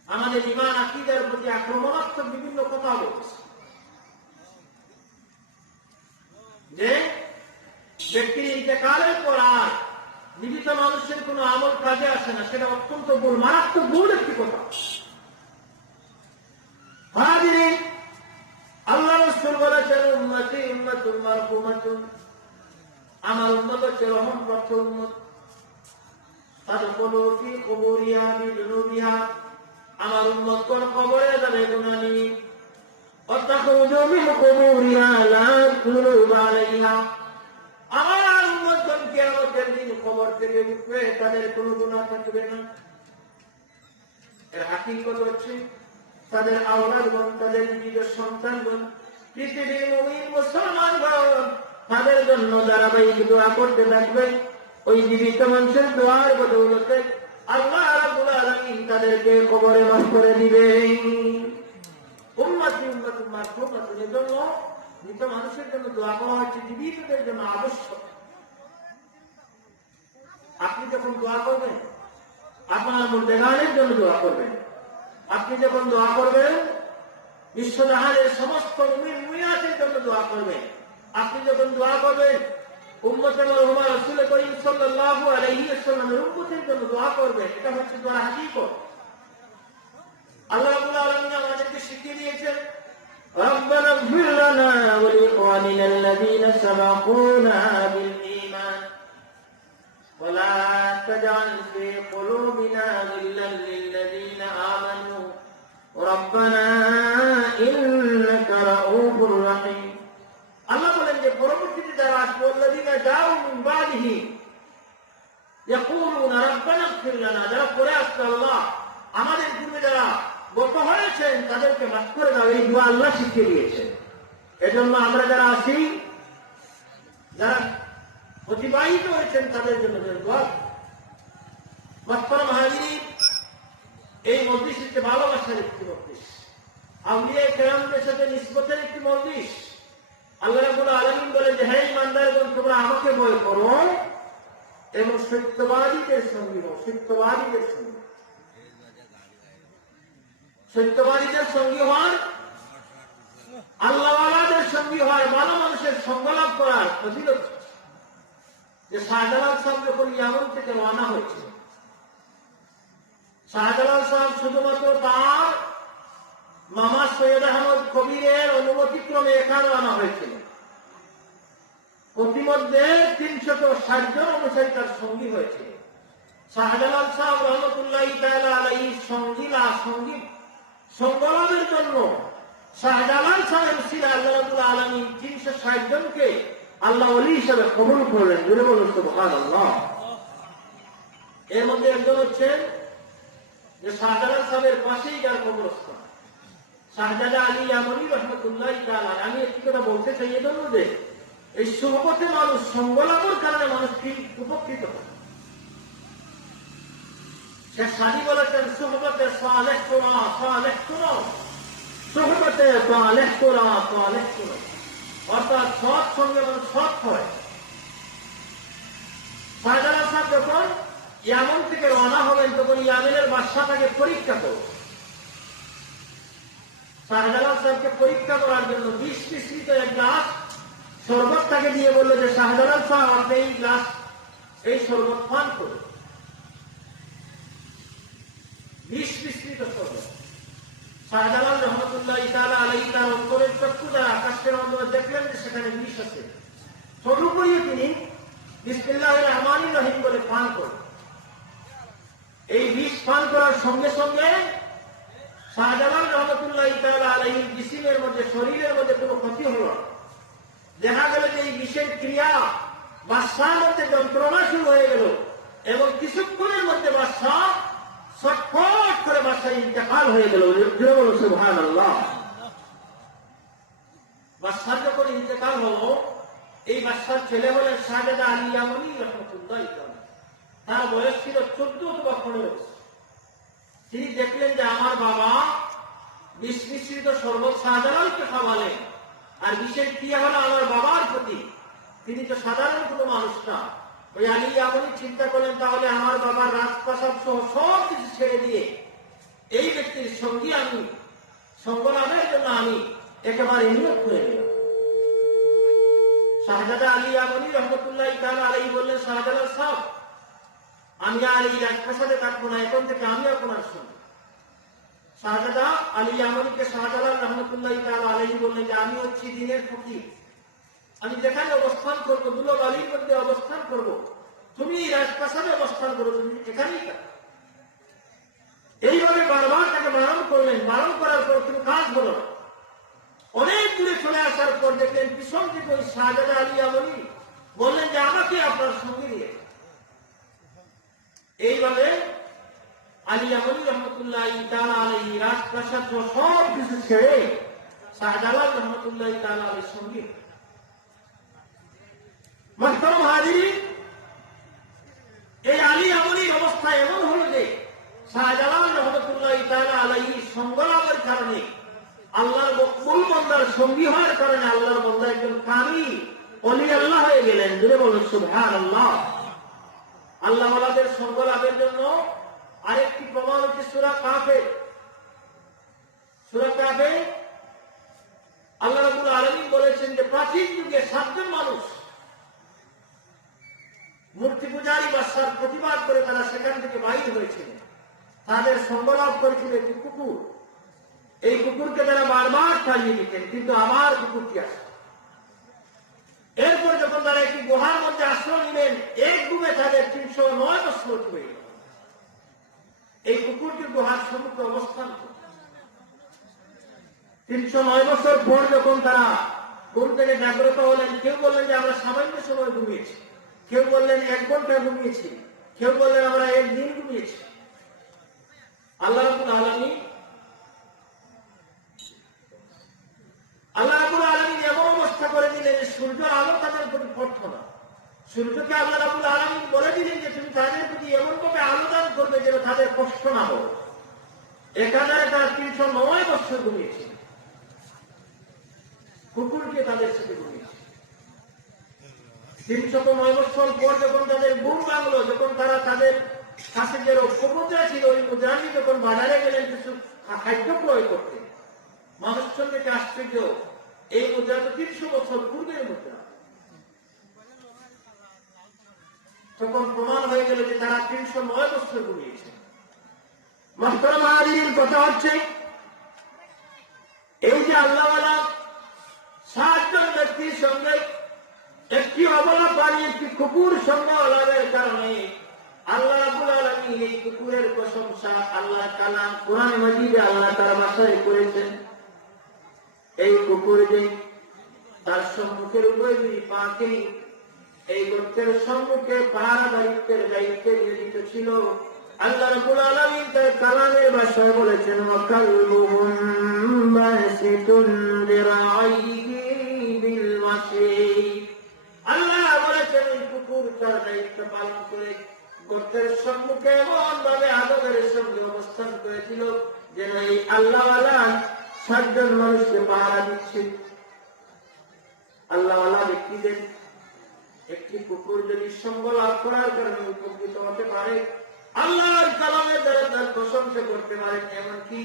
আমাদের ঈমান আকীদার প্রতি আক্রমণাত্মক বিভিন্ন কথা বলছে যে ব্যক্তির ইন্তেকালের পর আর জীবিত মানুষের কোন আমল কাজে আসে না। সেটা অত্যন্ত ভুল, মারাত্মক ভুল একটি কথা। হাজির, আল্লাহ রাসূল বলেছেন উম্মতি উম্মাতুন মারহুমাতুন, আমার উম্মত হচ্ছে রহমপ্রাপ্ত উম্মত। তাদখুলু ফি কুবুরিহা বিযুনুবিহা, আমার উম্মতগণ কবরে যাবে গুনাহ নিয়ে। ওয়াতাখরুজু মিন কুবুরিহা লা যুনুবা আলাইহা, আমার উম্মতগণ কিয়ামতের দিন কবর থেকে উঠবে, তাদের কোনো গুনাহ থাকবে না। এর হাকিকত হচ্ছে তাদের আওলাদগণ, তাদের নিজের সন্তানগণ, পৃথিবীর মুমিন মুসলমানগণ তাদের জন্য ধারাবাহিক দোয়া করতে থাকবে। ওই জীবিত মানুষের দোয়ার বদৌলতে আল্লাহ রাব্বুল আলামিন তাদেরকে কবরে মাফ করে দিবেন। উম্মতি উম্মাতুন মারহুমাতুন, এজন্য মৃত মানুষের জন্য দোয়া করা হচ্ছে জীবিতদের জন্য আবশ্যক। আপনি যখন দোয়া করবেন আপনার মুর্দেগানের জন্য দোয়া করবেন। আপনি যখন দোয়া করবেন বিশ্বজাহানের সমস্ত মুমিন মুমিনাতের জন্য দোয়া করবেন। আপনি যখন দোয়া করবেন উম্মতে মরহুমা রাসূল করিম সাল্লাল্লাহু আলাইহি ওয়াসাল্লামের উম্মতের জন্য দোয়া করবেন। এটা হচ্ছে দোয়ার হাকিকত। আল্লাহ রাব্বুল আলামিন আমাদেরকে শিখিয়ে দিয়েছেন রব্বানা ইগফির লানা ওয়া লিইখওয়ানিনা আল্লাযীনা সাবাকুনা বিল ঈমান ওয়া লা তাজআল ফী কুলুবিনা গিল্লান লিল্লাযীনা আমানু রব্বানা ইন্নাকা রাউফুর রাহিম। আল্লাহ বলেন যে পরবর্তীতে যারা আসবে আল্লাযীনা জাউ মিন বাদিহি ইয়াকুলুনা রব্বানা ইগফির লানা, যারা পরে আসবে আল্লাহ আমাদের পূর্বে যারা গত হয়েছেন তাদেরকে মাফ করে দাও, এই দোয়া আল্লাহ শিখিয়ে দিয়েছেন। এজন্য আমরা যারা আছি, যারা অতিবাহিত হয়েছেন তাদের জন্য দোয়া। মাহতারাম হাজিরিন, এই মজলিস হচ্ছে ভালোবাসার একটি মজলিস, আউলিয়া কেরামদের সাথে নিসবতের একটি মজলিস। আল্লাহ রাব্বুল আলামিন বলেন যে হে ঈমানদারগণ, তোমরা আমাকে ভয় করো এবং সত্যবাদীদের সঙ্গী হও। সত্যবাদীদের সঙ্গী, সত্যবাদীদের সঙ্গী হওয়ার, আল্লাহওয়ালাদের সঙ্গী হয়, ভালো মানুষের সঙ্গ লাভ করার ফজিলত। যে শাহজালাল সাহেব যখন ইয়ামান থেকে রওনা হয়েছে, শাহজালাল সাহেব শুধুমাত্র তার মামা সৈয়দ আহমদ কবিরের অনুমতিক্রমে এখানে আনা হয়েছিল। প্রতিমধ্যে 360 জন অনুসারী তার সঙ্গী হয়েছিল। শাহজালাল সাহেব রহমতুল্লাহি তাআলা আলাইহি সঙ্গলাভের জন্য শাহজালাল সাহেব ছিল আল্লাহ রাব্বুল আলামিন 360 জনকে আল্লাহ ওলি হিসেবে কবুল করলেন। জোরে বলুন সুবহানাল্লাহ। এর মধ্যে একজন হচ্ছেন যে শাহজালাল সাহেবের পাশেই যার কবরস্থান, শাহজাদা আলী ইয়ামানী রাহমাতুল্লাহি তাআলা, আমি একটি কথা বলতে চাই এজন্য যে এই সুহবতে মানুষ সঙ্গলাভের কারণে মানুষ কি উপকৃত হয়। শেখ সাদি বলেছেন সুহবতে সালেহ কোরা সালেহ কোরা, সুহবতে সালেহ কোরা সালেহ কোরা, অর্থাৎ সৎ সঙ্গে মানুষ সৎ হয়। শাহজালাল সাহেব যখন ইয়ামন থেকে রওনা হবেন তখন ইয়ামেনের বাদশা তাকে পরীক্ষা করবে। শাহজালাল সাহেবকে পরীক্ষা করার জন্য 20 মিশ্রিত এক গ্লাস শরবত তাকে দিয়ে বলল যে শাহজালাল সাহেব আপনি এই গ্লাস এই শরবত পান করুন। 20 মিশ্রিত শরবত। শাহজালাল রহমতুল্লাহি তাআলা আলাইহি তার অন্তরের চক্ষু দ্বারা আকাশের অন্তরে দেখলেন যে সেখানে বিষ আছে। তদুপরি তিনি বিসমিল্লাহির রহমানির রহিম বলে পান করেন। এই বিষ পান করার সঙ্গে সঙ্গে শাহজালাল রহমতুল্লাহি তাআলা আলাইহির জিসিমের মধ্যে শরীরের মধ্যে কোনো ক্ষতি হল না। দেখা গেল যে এই বিষের ক্রিয়া বাদশার মধ্যে যন্ত্রণা শুরু হয়ে গেল এবং কিছুক্ষণের মধ্যে বাদশাহ ছটফট করে বাদশাহ ইন্তেকাল হয়ে গেল। সুবহানাল্লাহ। বাদশাহ যখন ইন্তেকাল হলো, এই বাদশার ছেলে হলেন শাহজাদা আলী ইয়ামানী রাহমাতুল্লাহি তাআলা। তার বয়স ছিল 14 অথবা 15 বছর। তিনি দেখলেন যে আমার বাবা বিষ মিশ্রিত শরবত শাহজালালকে খাওয়ালেন, আর বিষের ক্রিয়া হলো আমার বাবার প্রতি। তিনি তো সাধারণ কোনো মানুষ না। ওই আলী ইয়ামানী চিন্তা করলেন তাহলে আমার বাবার রাজপ্রাসাদ সহ সব কিছু ছেড়ে দিয়ে এই ব্যক্তির সঙ্গী আমি সঙ্গ লাভের জন্য আমি একেবারে নিয়োগ করে দিলাম। শাহজাদা আলী ইয়ামানী রহমতুল্লাহি তাআলা আলাইহি বললেন, শাহজালাল সাহেব আমি আর এই রাজপ্রাসাদে থাকবো না, এখন থেকে আমি আপনার সঙ্গে। শাহজাদা আলী ইয়ামানীকে শাহজালাল রহমতুল্লাহি তাআলা আলাইহি বললেন যে আমি হচ্ছি দ্বীনের ফকির, আমি যেখানে অবস্থান করবো দুলো বালির মধ্যে অবস্থান করব, তুমি এই রাজপ্রাসাদে অবস্থান করো, তুমি এখানেই থাকো। এইভাবে বারবার তাকে বারণ করলেন। বারণ করার পর তুমি কাজ হলো না। অনেক দূরে চলে আসার পর দেখলেন পিছন থেকে ওই শাহজাদা আলী ইয়ামানী বললেন যে আমাকে আপনার সঙ্গে নিয়ে। এইভাবে আলী ইয়ামানী রহমতুল্লাহি তাআলা আলাইহি রাজপ্রাসাদ সব কিছু ছেড়ে শাহজালাল রহমতুল্লাহি তাআলা আলাইহির সঙ্গে। মুহতারাম হাজিরিন, এই আলী ইয়ামানীর অবস্থা এমন হল যে শাহজালাল রহমতুল্লাহি তাআলা আলাইহি সংলাপের কারণে আল্লাহর মকবুল বান্দার সঙ্গী হওয়ার কারণে আল্লাহর বান্দা একজন কামিল ওলি আল্লাহ হয়ে গেলেন। জোরে বলুন সুবহানাল্লাহ। আল্লাহ ওয়ালাদের সঙ্গ লাভের জন্য আরেকটি প্রমাণ হচ্ছে সূরা কাফে। সূরা কাফে আল্লাহ রাব্বুল আলামিন বলেছেন যে প্রাচীন যুগে 7 জন মানুষ মূর্তি পূজারী বাদশার প্রতিবাদ করে তারা সেখান থেকে বাইর হয়েছিলেন। তাদের সঙ্গ লাভ করেছিল একটি কুকুর। এই কুকুরকে তারা বারবার তাড়িয়ে দিতেন, কিন্তু আবার কুকুরটি আসে। এরপর যখন তারা একটি গুহার মধ্যে আশ্রয় নিলেন, এক ডুবে তাদের 309 বছর হয়ে গেল। এই কুকুরটি গুহার সম্মুখে অবস্থান করত। 309 বছর পর যখন তারা ঘুম থেকে জাগ্রত হলেন, কেউ বললেন যে আমরা সামান্য সময় ঘুমিয়েছি, কেউ বললেন 1 ঘন্টা ঘুমিয়েছি, কেউ বললেন আমরা 1 দিন ঘুমিয়েছি। আল্লাহ রাব্বুল আলামিন এমন অবস্থা করে দিলেন যে সূর্য আলো তাদের প্রতি পড়তো না। সূর্যকে আল্লাহ রাব্বুল আলামিন বলে দিলেন যে তুমি তাদের প্রতি এমন ভাবে আলো দান করবে যেন তাদের কষ্ট না হয়। 1000 তারা 309 বছর ঘুমিয়েছে, কুকুরকে তাদের সাথে ঘুমিয়েছে। 309 বছর পর যখন তাদের ঘুম ভাঙলো, যখন তারা তাদের কাছে যে মুদ্রা ছিল ওই মুদ্রাটি যখন বাজারে গেলেন কিছু খাদ্য ক্রয় করতে, মানুষ থেকে আশ্চর্য, এই মুদ্রা তো 300 বছর পূর্বের মুদ্রা। তখন প্রমাণ হয়ে গেল যে তারা 309 বছর ঘুমিয়েছে। মুহতারাম হাজিরিন, কথা হচ্ছে এই যে আল্লাহওয়ালা 7 জন ব্যক্তির সঙ্গে একটি অবলা পানি একটি কুকুর সঙ্গে লাভের কারণে আল্লাহ রাব্বুল আলামিন এই কুকুরের প্রশংসা আল্লাহ কালাম কোরআন মাজিদে আল্লাহ তার ভাষায় করেছেন। এই কুকুর যে তার সম্মুখের উপরে 2 পাকে এই গোত্রের সম্মুখে পাহারাদারিত্বের দায়িত্বে নিয়োজিত ছিল, আল্লাহ রাব্বুল আলামিন তার কালামের ভাষায় বলেছেন ওয়াকালবুহুম বাসিতুন বিরাইহি বিল ওয়াসি। আল্লাহ বলেছেন এই কুকুর তার দায়িত্ব পালন করে গর্তের সম্মুখে এমন ভাবে আদবের সঙ্গে অবস্থান করেছিল যেন এই আল্লাহওয়ালা 7 জন মানুষকে পাহারা দিচ্ছে। আল্লাহওয়ালা ব্যক্তিদের একটি কুকুর যদি সঙ্গ লাভ করার কারণে উপকৃত হতে পারে, আল্লাহর কালামের দ্বারা তার প্রশংসা করতে পারেন, এমনকি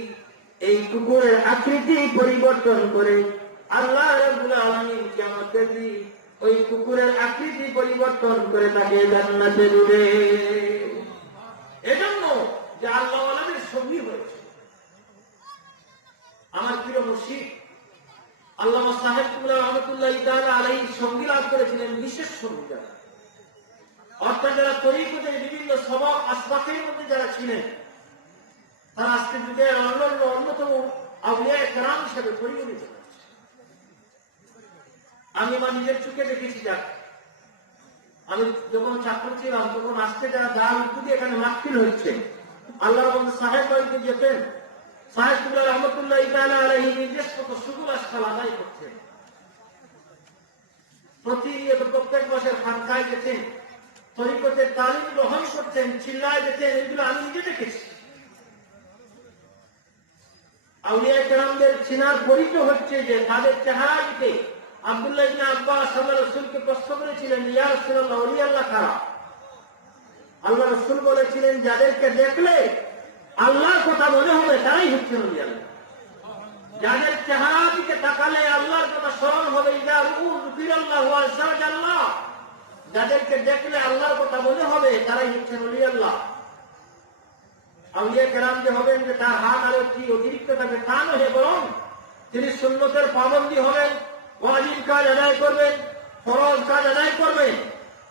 এই কুকুরের আকৃতি পরিবর্তন করে আল্লাহ রাব্বুল আলামিন কিয়ামতের দিন ওই কুকুরের আকৃতি পরিবর্তন করে তাকে জান্নাতে দিবে। এজন্য যে আল্লাহওয়ালাদের সঙ্গী হয়েছে। আমার প্রিয় মুর্শিদ আল্লামা সাহেব কুবরা রহমতুল্লাহি তাআলা আলাইহি সঙ্গী লাভ করেছিলেন বিশেষ সঙ্গী যারা, অর্থাৎ যারা তরিকতের বিভিন্ন সবক আসবাতের মধ্যে যারা ছিলেন তারা আজকের যুগের অন্যতম আউলিয়া কেরাম হিসেবে পরিগণিত হচ্ছে। আমি আমার নিজের চোখে দেখেছি। যাক, আমি যখন ছাত্র ছিলাম তখন আজকে যারা দাঁড় উঠে এখানে মাহফিল হচ্ছে, আল্লাহ সাহেব বাড়িতে যেতেন, সাহেব কুবরা রহমতুল্লাহি তাআলা আলাইহি নির্দেশ মতো সুগুল আসকাল আদায় করতেন। প্রত্যেক মাসের খানকায় যেতেন, তরিকতের তালিম গ্রহণ করতেন, চিল্লায় যেতেন। এগুলো আমি নিজে দেখেছি। আউলিয়া কেরামদের চিনার পরিচয় হচ্ছে যে তাদের চেহারা দিতে আব্দুল্লাহ ইবনে আব্বাস আল্লাহ রাসূলকে প্রশ্ন করেছিলেন, ইয়া রাসূলুল্লাহ, ওলি আল্লাহ কারা? আল্লাহ রাসূল বলেছিলেন, যাদেরকে দেখলে আল্লাহর কথা মনে হবে তারাই হচ্ছেন ওলি আল্লাহ। যাদের চেহারা দিকে তাকালে আল্লাহর কথা স্মরণ হবে, ইযা রুউ যিকিরাল্লাহু আযজা ওয়া জাল্লা, যাদেরকে দেখলে আল্লাহর কথা মনে হবে তারাই হচ্ছেন ওলি আল্লাহ। আউলিয়া কেরাম যে হবেন যে তার হাত আরো কি অতিরিক্ত থাকবে তা নয়, বরং তিনি সুন্নতের পাবন্দী হবেন, ওয়াজিব কাজ আদায় করবেন, ফরজ কাজ আদায় করবেন,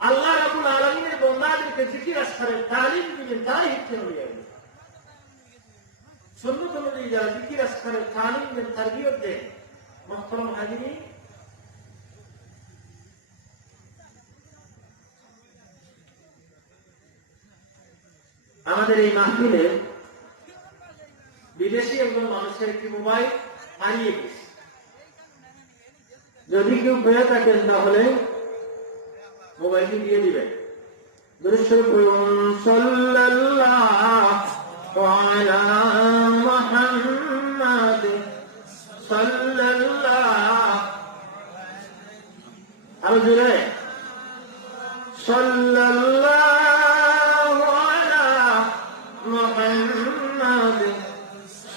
আল্লাহ রাব্বুল আলামিনের বান্দাদেরকে জিকির আসকারের তালিম দিবেন, তারাই হচ্ছেন ওলি আল্লাহ। সুন্নত অনুযায়ী যারা জিকির আসকারের তালিম দেন, তারবিয়ত দেন, মুহতারাম হাজিরিন, আমাদের এই মাহফিলে বিদেশি একজন মানুষের একটি মোবাইল হারিয়ে গেছে। যদি কেউ পেয়ে থাকেন তাহলে মোবাইলটি দিয়ে দিবেন। সাল্লাল্লাহু আলা মুহাম্মাদ সাল্লাল্লাহু আরো জোরে সাল্লাল্লাহু আলা মুহাম্মাদ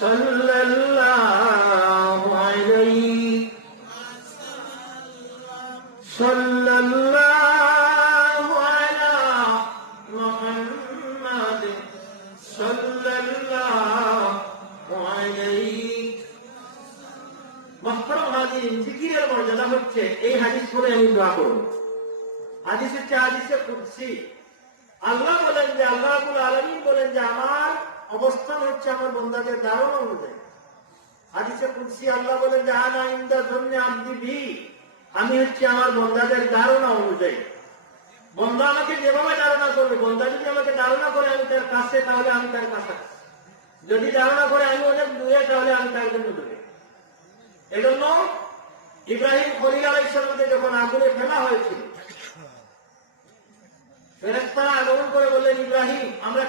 সাল্লাল্লাহু আলাইহি সাল্লাল্লাহু আলা মুহাম্মাদ সাল্লাল্লাহু আলাইহি। মুহতারাম হাজিরিন, জিকিরের মর্যাদা হচ্ছে এই হাদিস পড়ে আমি দোয়া করব। হাদিস হচ্ছে হাদিসে কুদসি। আল্লাহ বলেন যে, আল্লাহ রাব্বুল আলামিন বলেন যে আমার অবস্থান হচ্ছে আমার বান্দাদের ধারণা অনুযায়ী। হাদিসে কুদসি আল্লাহ বলেন যে আনা ইনদা যন্নি আবদি বি, আমি হচ্ছে আমার বান্দাদের ধারণা অনুযায়ী। বান্দা আমাকে যেভাবে ধারণা করবে, বান্দা যদি আমাকে ধারণা করে আমি তার কাছে, তাহলে আমি তার কাছে। যদি ধারণা করে আমি অনেক দূরে, তাহলে আমি তার জন্য দূরে। এজন্য ইব্রাহিম খলিল আলাইহিস সালামকে যখন আগুনে ফেলা হয়েছিল, ফেরেশতারা আগমন করে বললেন, ইব্রাহিম, আমরা